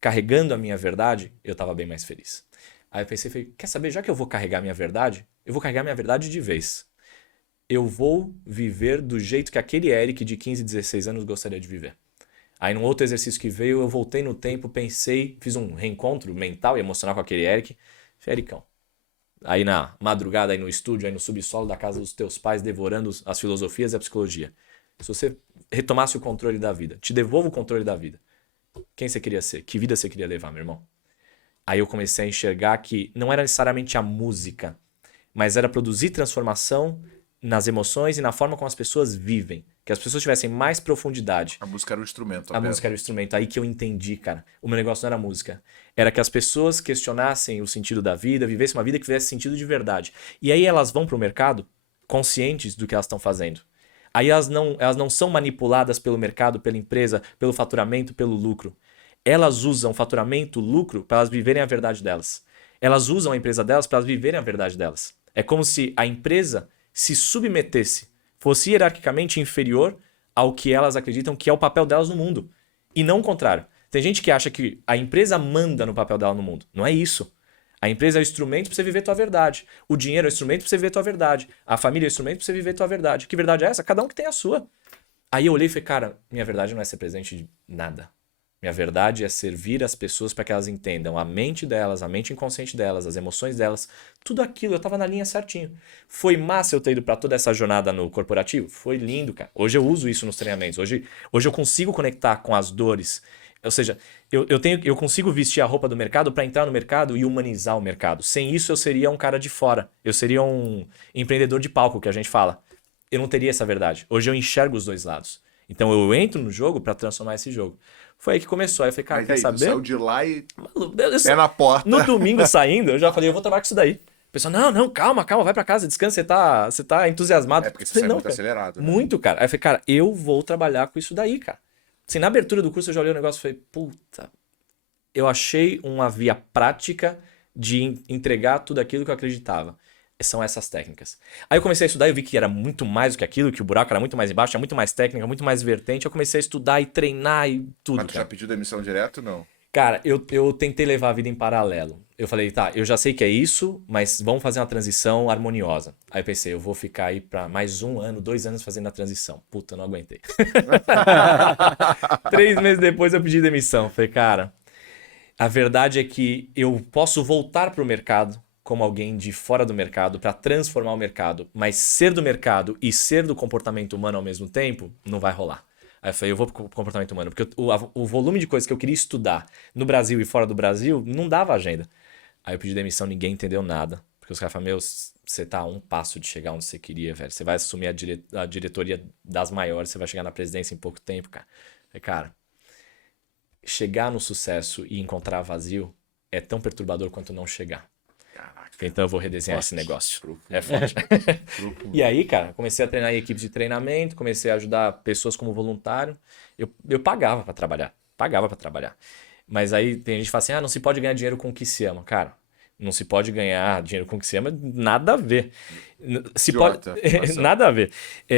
carregando a minha verdade, eu tava bem mais feliz. Aí eu pensei, falei, quer saber, já que eu vou carregar a minha verdade, eu vou carregar a minha verdade de vez. Eu vou viver do jeito que aquele Eric de 15, 16 anos gostaria de viver. Aí num outro exercício que veio, eu voltei no tempo, pensei, fiz um reencontro mental e emocional com aquele Eric. Falei, Ericão, aí na madrugada, aí no estúdio, aí no subsolo da casa dos teus pais, devorando as filosofias e a psicologia. Se você retomasse o controle da vida, te devolvo o controle da vida. Quem você queria ser? Que vida você queria levar, meu irmão? Aí eu comecei a enxergar que não era necessariamente a música, mas era produzir transformação nas emoções e na forma como as pessoas vivem. Que as pessoas tivessem mais profundidade. A música era o instrumento. A música era o instrumento. Aí que eu entendi, cara. O meu negócio não era música. Era que as pessoas questionassem o sentido da vida, vivessem uma vida que fizesse sentido de verdade. E aí elas vão pro mercado conscientes do que elas estão fazendo. Aí elas não são manipuladas pelo mercado, pela empresa, pelo faturamento, pelo lucro. Elas usam o faturamento, o lucro, para elas viverem a verdade delas. Elas usam a empresa delas para elas viverem a verdade delas. É como se a empresa se submetesse, fosse hierarquicamente inferior ao que elas acreditam que é o papel delas no mundo. E não o contrário. Tem gente que acha que a empresa manda no papel dela no mundo. Não é isso. A empresa é o instrumento para você viver a tua verdade. O dinheiro é o instrumento para você viver a tua verdade. A família é o instrumento para você viver a tua verdade. Que verdade é essa? Cada um que tem a sua. Aí eu olhei e falei, cara, minha verdade não é ser presente de nada. Minha verdade é servir as pessoas para que elas entendam a mente delas, a mente inconsciente delas, as emoções delas, tudo aquilo. Eu tava na linha certinho. Foi massa eu ter ido para toda essa jornada no corporativo? Foi lindo, cara. Hoje eu uso isso nos treinamentos. Hoje eu consigo conectar com as dores. Ou seja, eu consigo vestir a roupa do mercado para entrar no mercado e humanizar o mercado. Sem isso eu seria um cara de fora. Eu seria um empreendedor de palco, que a gente fala. Eu não teria essa verdade. Hoje eu enxergo os dois lados. Então eu entro no jogo para transformar esse jogo. Foi aí que começou. Aí eu falei, cara, Mas quer aí, saber? tu saiu de lá e Eu- é na porta. No domingo saindo, eu já falei, eu vou trabalhar com isso daí. O pessoal, não, calma, vai pra casa, descansa, você tá entusiasmado. É porque Eu você falei, é não, muito cara, acelerado. Né? muito, cara. Aí eu falei, cara, eu vou trabalhar com isso daí, cara. Assim, na abertura do curso eu já olhei o negócio e falei, puta, eu achei uma via prática de entregar tudo aquilo que eu acreditava. São essas técnicas. Aí eu comecei a estudar e eu vi que era muito mais do que aquilo, que o buraco era muito mais embaixo, tinha muito mais técnica, muito mais vertente. Eu comecei a estudar e treinar e tudo, Mas tu já cara. pediu demissão direto? Não. Cara, eu tentei levar a vida em paralelo. Eu falei, tá, eu já sei que é isso, mas vamos fazer uma transição harmoniosa. Aí eu pensei, eu vou ficar aí pra mais 1 ano, 2 anos fazendo a transição. Puta, eu não aguentei. 3 meses depois eu pedi demissão. Falei, cara, a verdade é que eu posso voltar pro mercado como alguém de fora do mercado para transformar o mercado, mas ser do mercado e ser do comportamento humano ao mesmo tempo, não vai rolar. Aí eu falei, eu vou pro comportamento humano, porque o volume de coisas que eu queria estudar no Brasil e fora do Brasil não dava agenda. Aí eu pedi demissão, ninguém entendeu nada. Porque os caras falaram, meu, você tá a um passo de chegar onde você queria, velho. Você vai assumir a diretoria das maiores, você vai chegar na presidência em pouco tempo, cara. Aí, cara, chegar no sucesso e encontrar vazio é tão perturbador quanto não chegar. Caraca. Então eu vou redesenhar esse negócio. É forte. Profundo. E aí, cara, comecei a treinar em equipes de treinamento, comecei a ajudar pessoas como voluntário. Eu pagava pra trabalhar. Pagava pra trabalhar. Mas aí tem gente que fala assim, não se pode ganhar dinheiro com o que se ama. Cara, não se pode ganhar dinheiro com o que se ama, nada a ver. Se pode... Idiota, afirmação. Nada a ver.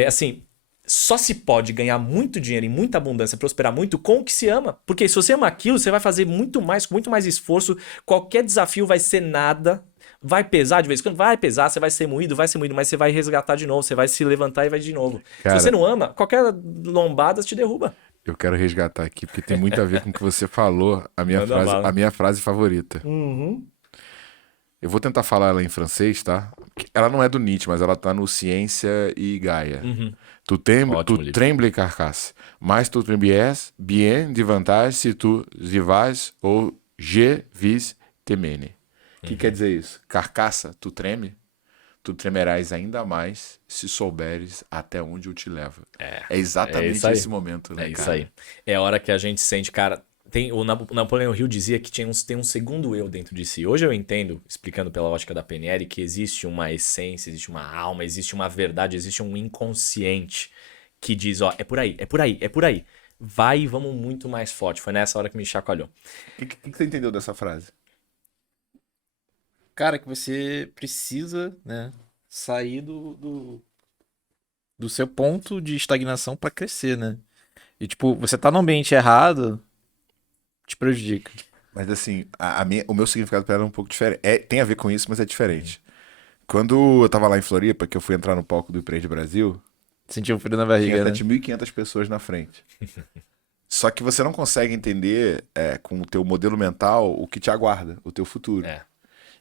Assim, só se pode ganhar muito dinheiro em muita abundância, prosperar muito com o que se ama. Porque se você ama aquilo, você vai fazer muito mais, com muito mais esforço. Qualquer desafio vai ser nada. Vai pesar de vez em quando? Vai pesar, você vai ser moído, mas você vai resgatar de novo, você vai se levantar e vai de novo. Cara, Se você não ama, qualquer lombada te derruba. eu quero resgatar aqui, porque tem muito a ver com o que você falou, Manda bala. a minha frase favorita. Eu vou tentar falar ela em francês, tá? Ela não é do Nietzsche, mas ela tá no Ciência e Gaia. Ótimo Tu livro. trembles, carcasse, mas tu trembles bien davantage se tu vivas ou je vis temene. O que quer dizer isso? Carcaça, tu treme? Tu tremerás ainda mais se souberes até onde eu te levo. É exatamente isso aí. esse momento, né, É isso cara? aí. É a hora que a gente sente, cara. O Napoleão Hill dizia que tem um segundo eu dentro de si. Hoje eu entendo, explicando pela ótica da PNL, que existe uma essência, existe uma alma, existe uma verdade, existe um inconsciente que diz, ó, é por aí, é por aí, é por aí. Vai e vamos muito mais forte. Foi nessa hora que me chacoalhou. O que você entendeu dessa frase? Cara, que você precisa, né, sair do seu ponto de estagnação pra crescer, né? E, tipo, você tá no ambiente errado, te prejudica. Mas assim, o meu significado para ela é um pouco diferente. Tem a ver com isso, mas é diferente. Quando eu tava lá em Floripa, que eu fui entrar no palco do Empreende Brasil, Sentiu um frio na tinha barriga, né? 7.500 pessoas na frente. Só que você não consegue entender com o teu modelo mental o que te aguarda, o teu futuro. É.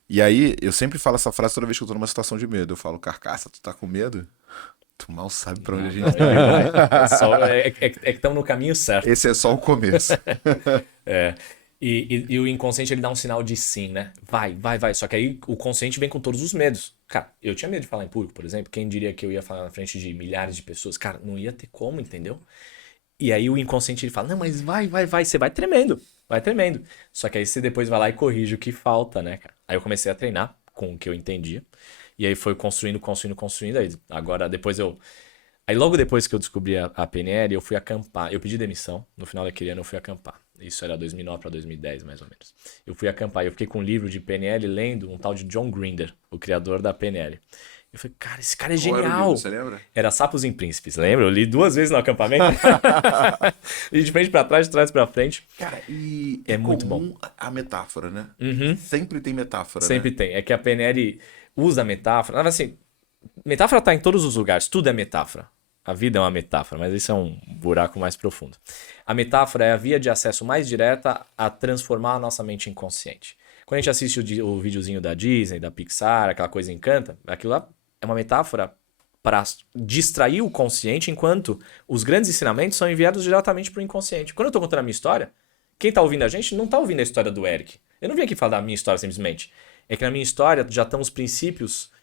E aí, eu sempre falo essa frase toda vez que eu tô numa situação de medo. Eu falo, carcaça, tu tá com medo? Tu mal sabe pra onde a gente tá. É que estamos no caminho certo. Esse é só o começo. É. E o inconsciente ele dá um sinal de sim, né? Vai. Só que aí o consciente vem com todos os medos. Cara, eu tinha medo de falar em público, por exemplo. Quem diria que eu ia falar na frente de milhares de pessoas? Cara, não ia ter como, entendeu? E aí o inconsciente ele fala, não, mas vai. Você vai tremendo. Vai tremendo. Só que aí você depois vai lá e corrige o que falta, né, cara? Aí eu comecei a treinar com o que eu entendia. E aí foi construindo. Aí agora, depois eu... Aí logo depois que eu descobri a PNL, eu fui acampar. Eu pedi demissão. No final daquele ano eu fui acampar. Isso era 2009 para 2010, mais ou menos. Eu fui acampar. Eu fiquei com um livro de PNL lendo um tal de John Grinder, o criador da PNL. Eu falei, cara, esse cara é Qual era o genial. livro, você lembra? Era Sapos e Príncipes, lembra? Eu li 2 vezes no acampamento. Li de frente pra trás, de trás pra frente. Cara, e É muito comum a metáfora, né? Uhum. Sempre tem metáfora, Sempre né? tem. É que a PNL usa a metáfora. Mas assim, metáfora tá em todos os lugares. Tudo é metáfora. A vida é uma metáfora, mas isso é um buraco mais profundo. A metáfora é a via de acesso mais direta a transformar a nossa mente inconsciente. Quando a gente assiste o videozinho da Disney, da Pixar, aquela coisa encanta, aquilo lá é uma metáfora para distrair o consciente, enquanto os grandes ensinamentos são enviados diretamente para o inconsciente. Quando eu estou contando a minha história, quem está ouvindo a gente não está ouvindo a história do Eric. Eu não vim aqui falar da minha história simplesmente. É que na minha história já estão os princípios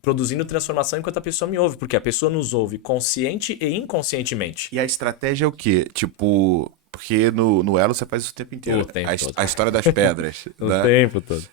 produzindo transformação enquanto a pessoa me ouve, porque a pessoa nos ouve consciente e inconscientemente. E a estratégia é o quê? Tipo, porque no Elo você faz isso o tempo inteiro. O tempo todo. A história das pedras. O né? tempo todo.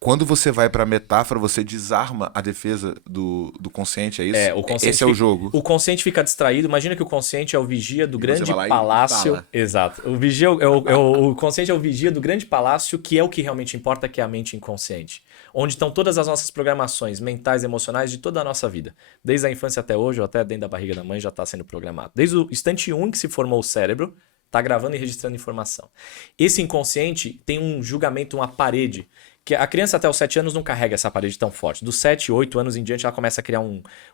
Quando você vai pra metáfora, você desarma a defesa do consciente, é isso? O consciente Esse é o jogo. O consciente fica distraído. Imagina que o consciente é o vigia do grande vai lá e palácio. fala. Exato. O vigia o consciente é o vigia do grande palácio, que é o que realmente importa, que é a mente inconsciente. Onde estão todas as nossas programações mentais, emocionais de toda a nossa vida. Desde a infância até hoje, ou até dentro da barriga da mãe, já está sendo programado. Desde o instante 1 que se formou o cérebro, está gravando e registrando informação. Esse inconsciente tem um julgamento, uma parede, que a criança até os 7 anos não carrega essa parede tão forte. Dos 7, 8 anos em diante, ela começa a criar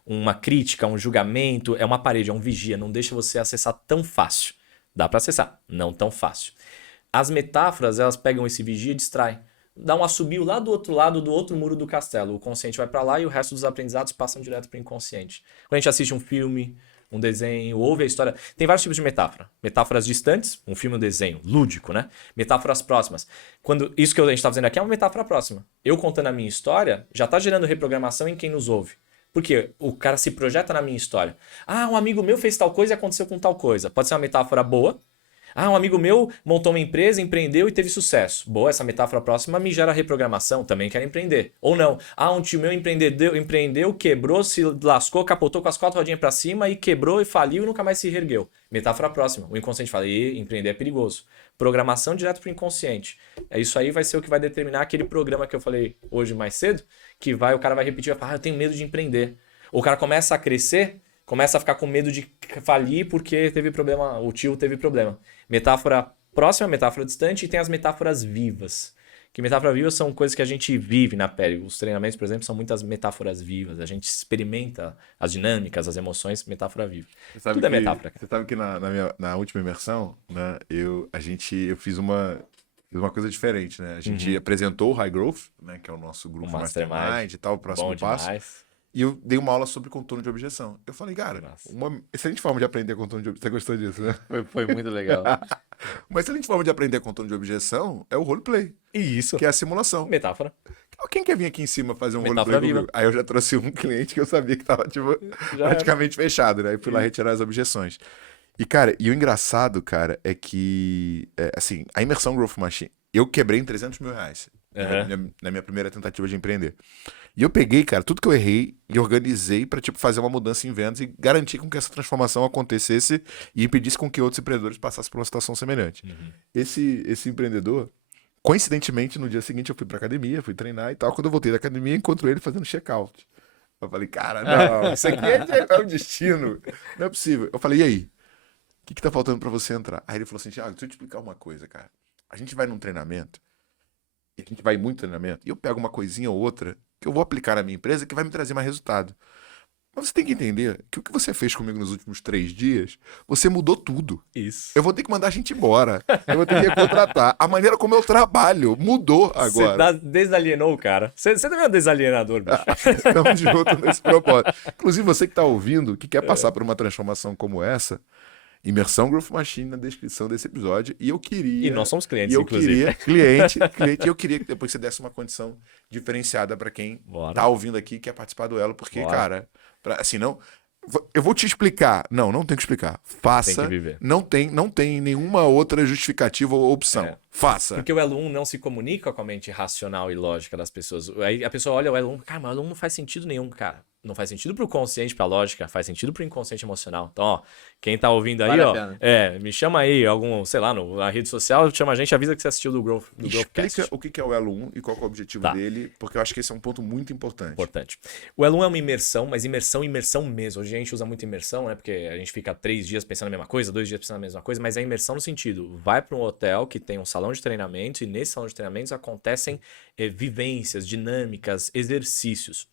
uma crítica, um julgamento. É uma parede, é um vigia. Não deixa você acessar tão fácil. Dá para acessar, não tão fácil. As metáforas, elas pegam esse vigia e distraem. dá um assobio lá do outro lado, do outro muro do castelo. O consciente vai pra lá e o resto dos aprendizados passam direto pro inconsciente. Quando a gente assiste um filme, um desenho, ouve a história. Tem vários tipos de metáfora. Metáforas distantes, um filme, um desenho, lúdico, né? Metáforas próximas. Isso que a gente tá fazendo aqui é uma metáfora próxima. Eu contando a minha história já tá gerando reprogramação em quem nos ouve. Porque o cara se projeta na minha história. Ah, um amigo meu fez tal coisa e aconteceu com tal coisa. Pode ser uma metáfora boa. Ah, um amigo meu montou uma empresa, empreendeu e teve sucesso. Boa, essa metáfora próxima me gera reprogramação, também quero empreender. Ou não. Ah, um tio meu empreendeu, quebrou, se lascou, capotou com as 4 rodinhas pra cima e quebrou e faliu e nunca mais se reergueu. Metáfora próxima. O inconsciente fala, empreender é perigoso. Programação direto pro inconsciente. Isso aí vai ser o que vai determinar aquele programa que eu falei hoje mais cedo, que o cara vai repetir, vai falar, eu tenho medo de empreender. O cara começa a crescer, começa a ficar com medo de falir porque teve problema, o tio teve problema. Metáfora próxima, metáfora distante, e tem as metáforas vivas. Que metáforas vivas são coisas que a gente vive na pele. Os treinamentos, por exemplo, são muitas metáforas vivas. A gente experimenta as dinâmicas, as emoções, metáfora viva. Tudo é metáfora, cara. Você sabe que na última imersão, né, eu fiz uma coisa diferente, né? A gente apresentou o High Growth, né, que é o nosso grupo Mastermind e tal, o próximo Bom passo. demais. E eu dei uma aula sobre contorno de objeção. Eu falei, cara, Nossa. uma excelente forma de aprender contorno de objeção. Você gostou disso, né? Foi muito legal. Uma excelente forma de aprender contorno de objeção é o roleplay, E isso. que é a simulação. Metáfora. Quem quer vir aqui em cima fazer um Metáfora roleplay comigo? viva. Aí eu já trouxe um cliente que eu sabia que tava, tipo, Já praticamente fechado, né? E fui lá retirar as objeções. E, cara, o engraçado, cara, é que, assim, a imersão Growth Machine, eu quebrei em R$300 mil na minha primeira tentativa de empreender. E eu peguei, cara, tudo que eu errei e organizei pra, tipo, fazer uma mudança em vendas e garantir com que essa transformação acontecesse e impedisse com que outros empreendedores passassem por uma situação semelhante. Esse empreendedor, coincidentemente, no dia seguinte eu fui pra academia, fui treinar e tal. Quando eu voltei da academia, encontro ele fazendo check-out. Eu falei, cara, não, isso aqui é o destino. Não é possível. Eu falei, e aí? O que tá faltando pra você entrar? Aí ele falou assim, Thiago, deixa eu te explicar uma coisa, cara. A gente vai num treinamento, e a gente vai em muito treinamento, e eu pego uma coisinha ou outra que eu vou aplicar na minha empresa que vai me trazer mais resultado. Mas você tem que entender que o que você fez comigo nos últimos 3 dias, você mudou tudo. Isso. Eu vou ter que mandar a gente embora. Eu vou ter que contratar. A maneira como eu trabalho mudou agora. Você desalienou o cara. Você também é um desalienador, bicho. Estamos juntos nesse propósito. Inclusive, você que está ouvindo, que quer passar por uma transformação como essa, Imersão Growth Machine na descrição desse episódio. E eu queria... E nós somos clientes, e eu inclusive. queria, cliente, e eu queria que depois você desse uma condição diferenciada para quem Bora. tá ouvindo aqui e quer participar do Elo, porque, Bora. cara, assim, não... Eu vou te explicar. Não tem que explicar. Faça. Tem que viver. Não tem nenhuma outra justificativa ou opção. É. Faça. Porque o Elo 1 não se comunica com a mente racional e lógica das pessoas. Aí a pessoa olha o Elo 1, cara, mas o Elo 1 não faz sentido nenhum, cara. Não faz sentido pro consciente, pra lógica, faz sentido pro inconsciente emocional. Então, ó, quem tá ouvindo aí, Vale a ó, pena. me chama aí, sei lá, na rede social, chama a gente, avisa que você assistiu do Explica Growthcast. o que é o Elo 1 e qual que é o objetivo Tá. dele, porque eu acho que esse é um ponto muito importante. Importante. O Elo 1 é uma imersão, mas imersão mesmo. Hoje a gente usa muito imersão, né? Porque a gente fica 3 dias pensando na mesma coisa, 2 dias pensando na mesma coisa, mas é imersão no sentido, vai para um hotel que tem um salão de treinamentos e nesse salão de treinamentos acontecem vivências, dinâmicas, exercícios.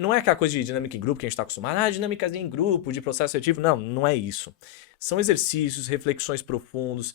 Não é aquela coisa de dinâmica em grupo que a gente está acostumado, dinâmicas em grupo, de processo seletivo. Não é isso. São exercícios, reflexões profundos,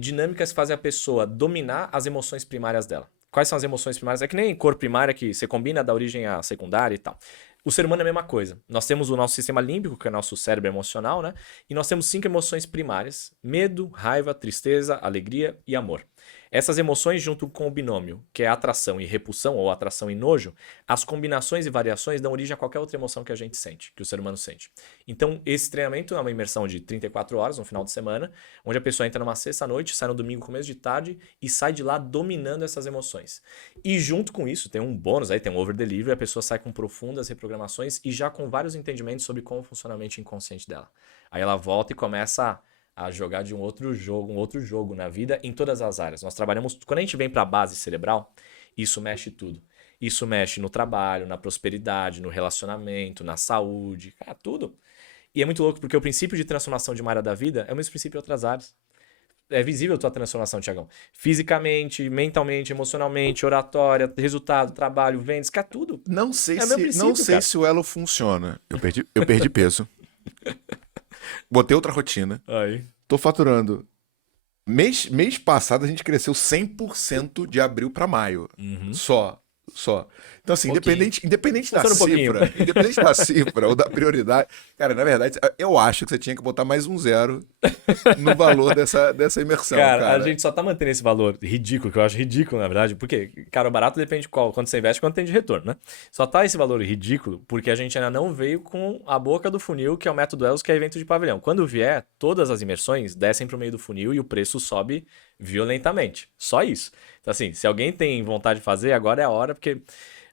dinâmicas que fazem a pessoa dominar as emoções primárias dela. Quais são as emoções primárias? É que nem cor primária que você combina da origem à secundária e tal. O ser humano é a mesma coisa. Nós temos o nosso sistema límbico, que é o nosso cérebro emocional, né? E nós temos 5 emoções primárias: medo, raiva, tristeza, alegria e amor. Essas emoções, junto com o binômio, que é atração e repulsão, ou atração e nojo, as combinações e variações dão origem a qualquer outra emoção que a gente sente, que o ser humano sente. Então, esse treinamento é uma imersão de 34 horas, no final de semana, onde a pessoa entra numa sexta-noite, sai no domingo, começo de tarde, e sai de lá dominando essas emoções. E junto com isso, tem um bônus aí, tem um over-delivery, a pessoa sai com profundas reprogramações e já com vários entendimentos sobre como funciona a mente inconsciente dela. Aí ela volta e começa a jogar de um outro jogo na vida em todas as áreas. Nós trabalhamos, quando a gente vem para a base cerebral, isso mexe tudo. Isso mexe no trabalho, na prosperidade, no relacionamento, na saúde, cara, tudo. E é muito louco porque o princípio de transformação de uma área da vida é o mesmo princípio em outras áreas. É visível a tua transformação, Thiagão. Fisicamente, mentalmente, emocionalmente, oratória, resultado, trabalho, vendas, cara, tudo. Não sei, É o meu princípio, não sei cara. se o Elo funciona. Eu perdi peso. Botei outra rotina. Aí. Tô faturando Mês passado a gente cresceu 100% de abril para maio. Uhum. Só. Então, assim, Pouquinho. independente da Funciona um pouquinho. cifra, independente da cifra ou da prioridade, cara, na verdade, eu acho que você tinha que botar mais um zero no valor dessa imersão, Cara, a cara. gente só tá mantendo esse valor ridículo, que eu acho ridículo, na verdade, porque, cara, o barato depende de quanto você investe e quanto tem de retorno, né? Só tá esse valor ridículo porque a gente ainda não veio com a boca do funil, que é o método ELS, que é evento de pavilhão. Quando vier, todas as imersões descem pro meio do funil e o preço sobe violentamente. Só isso. Então, assim, se alguém tem vontade de fazer, agora é a hora, porque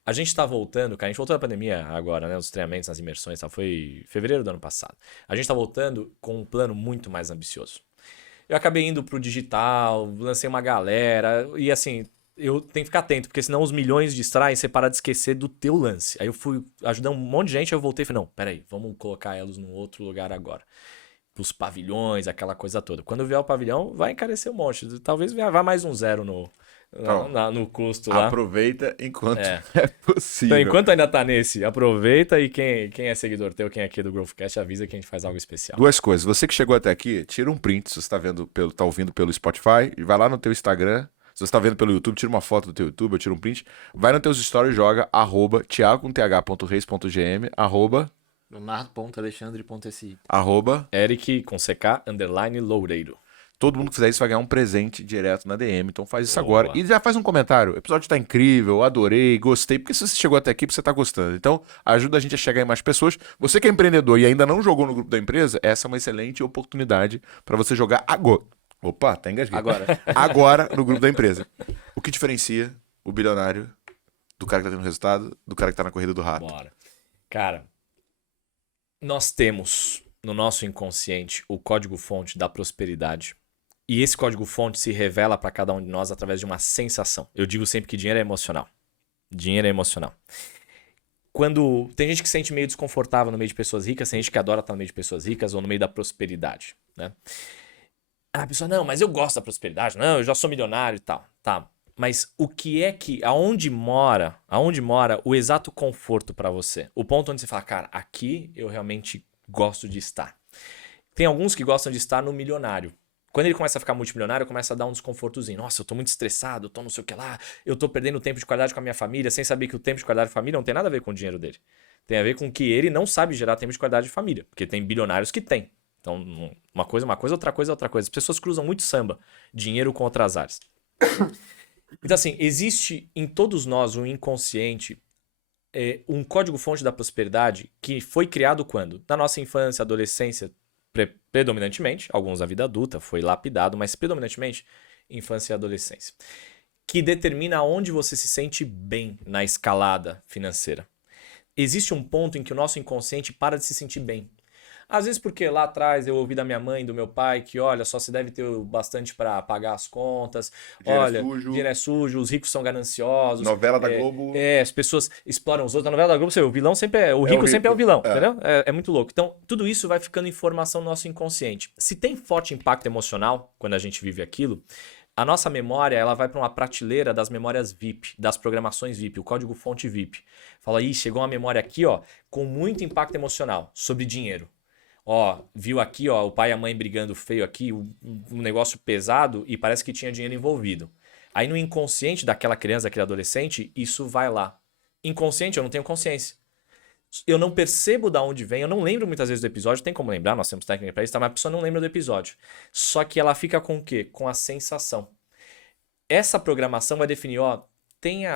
a gente tá voltando, cara, a gente voltou da pandemia agora, né? Os treinamentos, as imersões, tá? Foi fevereiro do ano passado. A gente tá voltando com um plano muito mais ambicioso. Eu acabei indo pro digital, lancei uma galera, e assim, eu tenho que ficar atento, porque senão os milhões distraem, você para de esquecer do teu lance. Aí eu fui ajudar um monte de gente, aí eu voltei e falei, não, peraí, vamos colocar elas num outro lugar agora. Pros pavilhões, aquela coisa toda. Quando vier o pavilhão, vai encarecer um monte. Talvez vá mais um zero no custo lá. Aproveita enquanto É. é Então, possível. enquanto ainda tá nesse, aproveita e quem é seguidor teu, quem é aqui do Growthcast, avisa que a gente faz algo especial. Duas coisas. Você que chegou até aqui, tira um print se você tá ouvindo pelo Spotify, e vai lá no teu Instagram. Se você tá vendo pelo YouTube, tira uma foto do teu YouTube, eu tiro um print. Vai no teus stories e joga @thiago.reis.gm, Leonardo.alexandre.si. Eric com CK, _ Loureiro. Todo mundo que fizer isso vai ganhar um presente direto na DM. Então faz isso Boa. agora. E já faz um comentário. O episódio tá incrível, adorei, gostei. Porque se você chegou até aqui, você tá gostando. Então ajuda a gente a chegar em mais pessoas. Você que é empreendedor e ainda não jogou no grupo da empresa, essa é uma excelente oportunidade para você jogar agora. Opa, tá engasguei. Agora no grupo da empresa. O que diferencia o bilionário do cara que tá tendo resultado do cara que tá na corrida do rato? Bora. Cara, nós temos no nosso inconsciente o código-fonte da prosperidade. E esse código-fonte se revela para cada um de nós através de uma sensação. Eu digo sempre que dinheiro é emocional. Dinheiro é emocional. Quando tem gente que se sente meio desconfortável no meio de pessoas ricas, tem gente que adora estar no meio de pessoas ricas ou no meio da prosperidade, né? A pessoa, não, mas eu gosto da prosperidade, não, eu já sou milionário e tal. Tá, mas o que é que, aonde mora o exato conforto para você? O ponto onde você fala, cara, aqui eu realmente gosto de estar. Tem alguns que gostam de estar no milionário. Quando ele começa a ficar multimilionário, começa a dar um desconfortozinho. Nossa, eu tô muito estressado, eu tô não sei o que lá, eu tô perdendo tempo de qualidade com a minha família, sem saber que o tempo de qualidade de família não tem nada a ver com o dinheiro dele. Tem a ver com que ele não sabe gerar tempo de qualidade de família, porque tem bilionários que têm. Então, uma coisa, outra coisa, outra coisa. As pessoas cruzam muito samba, dinheiro com outras áreas. Então, assim, existe em todos nós um inconsciente, um código-fonte da prosperidade que foi criado quando? Na nossa infância, adolescência, predominantemente, alguns na vida adulta, foi lapidado, mas predominantemente infância e adolescência, que determina onde você se sente bem na escalada financeira. Existe um ponto em que o nosso inconsciente para de se sentir bem. Às vezes porque lá atrás eu ouvi da minha mãe, do meu pai, que olha, só se deve ter bastante para pagar as contas, dinheiro é sujo, os ricos são gananciosos. Novela da Globo. As pessoas exploram os outros. Na novela da Globo, o vilão sempre o rico sempre é o vilão, entendeu? É muito louco. Então, tudo isso vai ficando informação no nosso inconsciente. Se tem forte impacto emocional, quando a gente vive aquilo, a nossa memória ela vai para uma prateleira das memórias VIP, das programações VIP, o código-fonte VIP. Fala, chegou uma memória aqui, com muito impacto emocional sobre dinheiro. Viu aqui, o pai e a mãe brigando feio aqui, um negócio pesado e parece que tinha dinheiro envolvido. Aí no inconsciente daquela criança, daquele adolescente, isso vai lá. Inconsciente, eu não tenho consciência. Eu não percebo de onde vem, eu não lembro muitas vezes do episódio, tem como lembrar, nós temos técnica para isso, tá? Mas a pessoa não lembra do episódio. Só que ela fica com o quê? Com a sensação. Essa programação vai definir,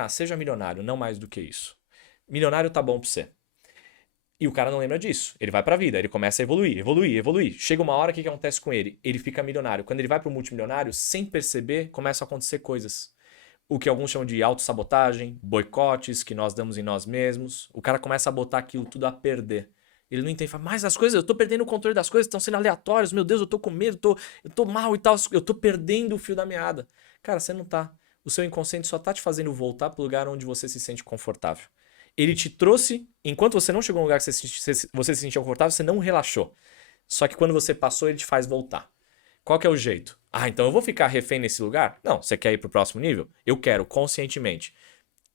seja milionário, não mais do que isso. Milionário tá bom pra você. E o cara não lembra disso. Ele vai pra vida, ele começa a evoluir. Chega uma hora, o que acontece com ele? Ele fica milionário. Quando ele vai pro multimilionário, sem perceber, começam a acontecer coisas. O que alguns chamam de autossabotagem, boicotes que nós damos em nós mesmos. O cara começa a botar aquilo tudo a perder. Ele não entende, fala, mas as coisas, eu tô perdendo o controle das coisas, estão sendo aleatórias, meu Deus, eu tô com medo, eu tô mal e tal, eu tô perdendo o fio da meada. Cara, você não tá. O seu inconsciente só tá te fazendo voltar pro lugar onde você se sente confortável. Ele te trouxe, enquanto você não chegou num lugar que você se sentia confortável, você não relaxou. Só que quando você passou, ele te faz voltar. Qual que é o jeito? Então eu vou ficar refém nesse lugar? Não, você quer ir pro próximo nível? Eu quero, conscientemente.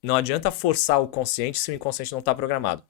Não adianta forçar o consciente se o inconsciente não está programado.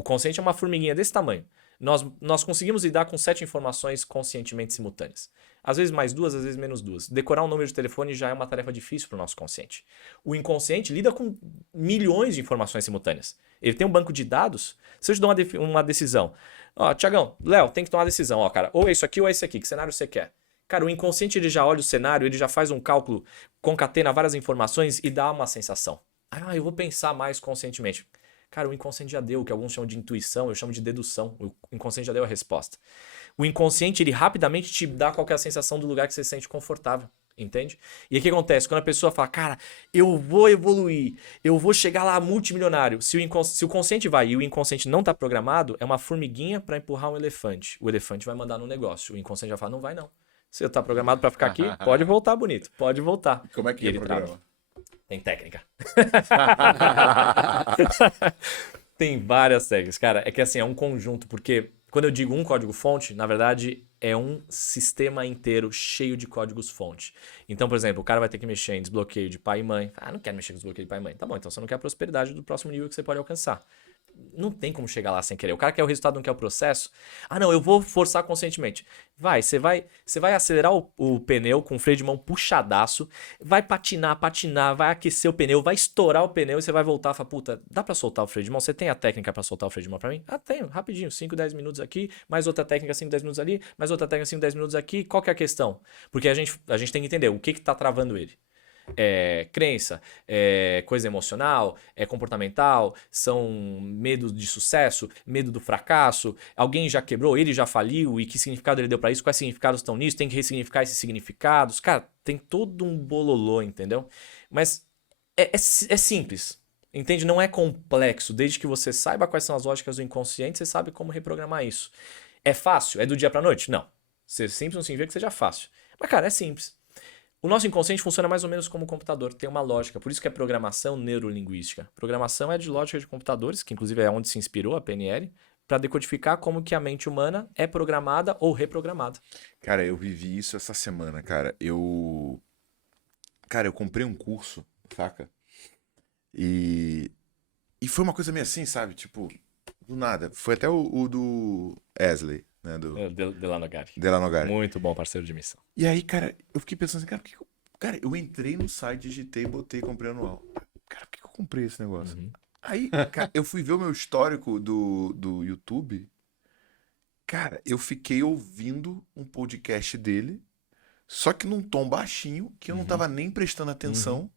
O consciente é uma formiguinha desse tamanho. Nós conseguimos lidar com 7 informações conscientemente simultâneas. Às vezes mais 2, às vezes menos 2. Decorar um número de telefone já é uma tarefa difícil para o nosso consciente. O inconsciente lida com milhões de informações simultâneas. Ele tem um banco de dados. Se eu te dou uma decisão, ó, Tiagão, Léo, tem que tomar uma decisão, ó, cara, ou é isso aqui ou é esse aqui, que cenário você quer? Cara, o inconsciente ele já olha o cenário, ele já faz um cálculo, concatena várias informações e dá uma sensação. Ah, eu vou pensar mais conscientemente. Cara, o inconsciente já deu, o que alguns chamam de intuição, eu chamo de dedução. O inconsciente já deu a resposta. O inconsciente, ele rapidamente te dá qual que é a sensação do lugar que você se sente confortável, entende? E aí o que acontece? Quando a pessoa fala, cara, eu vou evoluir, eu vou chegar lá multimilionário. Se o consciente vai e o inconsciente não está programado, é uma formiguinha para empurrar um elefante. O elefante vai mandar no negócio. O inconsciente vai falar, não vai não. Você está programado para ficar aqui, pode voltar, bonito, pode voltar. Como é que é o programa? Tem técnica. Tem várias técnicas. Cara, é que assim, é um conjunto, porque quando eu digo um código-fonte, na verdade é um sistema inteiro cheio de códigos-fonte. Então, por exemplo, o cara vai ter que mexer em desbloqueio de pai e mãe. Ah, não quero mexer com desbloqueio de pai e mãe. Tá bom, então você não quer a prosperidade do próximo nível que você pode alcançar. Não tem como chegar lá sem querer. O cara quer o resultado, não quer o processo. Ah, não, eu vou forçar conscientemente. Você vai acelerar o pneu com o freio de mão puxadaço, vai patinar, vai aquecer o pneu, vai estourar o pneu e você vai voltar e falar, puta, dá pra soltar o freio de mão? Você tem a técnica pra soltar o freio de mão pra mim? Ah, tenho, rapidinho, 5, 10 minutos aqui, mais outra técnica 5, 10 minutos ali, mais outra técnica 5, 10 minutos aqui. Qual que é a questão? Porque a gente tem que entender o que tá travando ele. É crença, é coisa emocional, é comportamental, são medo de sucesso, medo do fracasso, alguém já quebrou, ele já faliu e que significado ele deu pra isso, quais significados estão nisso, tem que ressignificar esses significados, cara, tem todo um bololô, entendeu? Mas é simples, entende? Não é complexo, desde que você saiba quais são as lógicas do inconsciente, você sabe como reprogramar isso. É fácil? É do dia pra noite? Não. Ser simples não significa que seja fácil, mas cara, é simples. O nosso inconsciente funciona mais ou menos como um computador, tem uma lógica, por isso que é programação neurolinguística. Programação é de lógica de computadores, que inclusive é onde se inspirou a PNL, para decodificar como que a mente humana é programada ou reprogramada. Cara, eu vivi isso essa semana, cara. Eu comprei um curso, saca? E foi uma coisa meio assim, sabe? Tipo, do nada. Foi até o do Esley, né? Delano Gari. Delano Gari. Muito bom parceiro de missão. E aí, cara, eu fiquei pensando assim, cara, eu entrei no site, digitei, botei, comprei anual. Cara, por que eu comprei esse negócio? Uhum. Aí, cara, eu fui ver o meu histórico do YouTube. Cara, eu fiquei ouvindo um podcast dele, só que num tom baixinho, que eu não tava nem prestando atenção.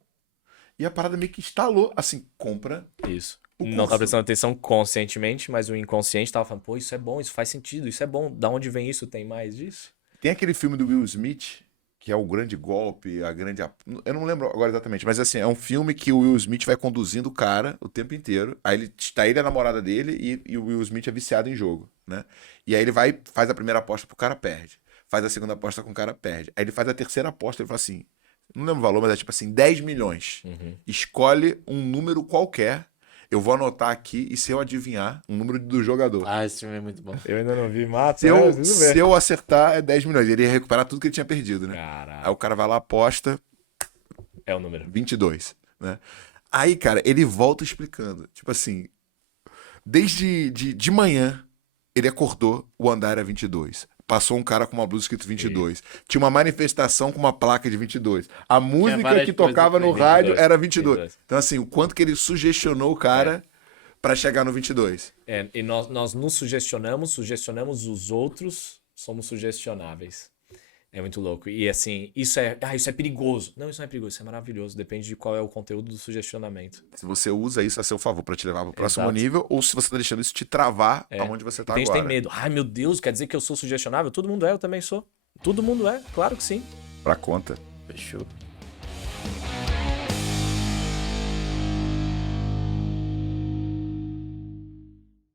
E a parada meio que instalou, assim, compra. Isso. O Não curso. tá prestando atenção conscientemente, mas o inconsciente tava falando, pô, isso é bom, isso faz sentido, isso é bom. Da onde vem isso? Tem mais disso? Tem aquele filme do Will Smith, que é o grande golpe, eu não lembro agora exatamente, mas assim, é um filme que o Will Smith vai conduzindo o cara o tempo inteiro. Aí ele é a namorada dele e o Will Smith é viciado em jogo, né? E aí ele faz a primeira aposta pro cara, perde. Faz a segunda aposta com o cara, perde. Aí ele faz a terceira aposta, ele fala assim, não lembro o valor, mas é tipo assim, 10 milhões. Escolhe um número qualquer, eu vou anotar aqui e se eu adivinhar um número do jogador. Ah, esse filme é muito bom. Eu ainda não vi, mata. Se eu acertar, é 10 milhões. Ele ia recuperar tudo que ele tinha perdido, né? Caralho. Aí o cara vai lá, aposta, É o número. 22, né? Aí, cara, ele volta explicando. Tipo assim, desde de manhã, ele acordou, o andar era 22. Passou um cara com uma blusa escrito 22. Tinha uma manifestação com uma placa de 22. A música várias que tocava no coisas rádio 22, era 22. 22. Então, assim, o quanto que ele sugestionou o cara pra chegar no 22. E nós nos sugestionamos os outros, somos sugestionáveis. É muito louco. E assim, isso é perigoso. Não, isso não é perigoso, isso é maravilhoso. Depende de qual é o conteúdo do sugestionamento. Se você usa isso a seu favor pra te levar pro próximo Exato. nível, ou se você tá deixando isso te travar aonde você tá Tem gente agora. que tem medo. Ai, meu Deus, quer dizer que eu sou sugestionável? Todo mundo é, eu também sou. Todo mundo é, claro que sim. Pra conta. Fechou.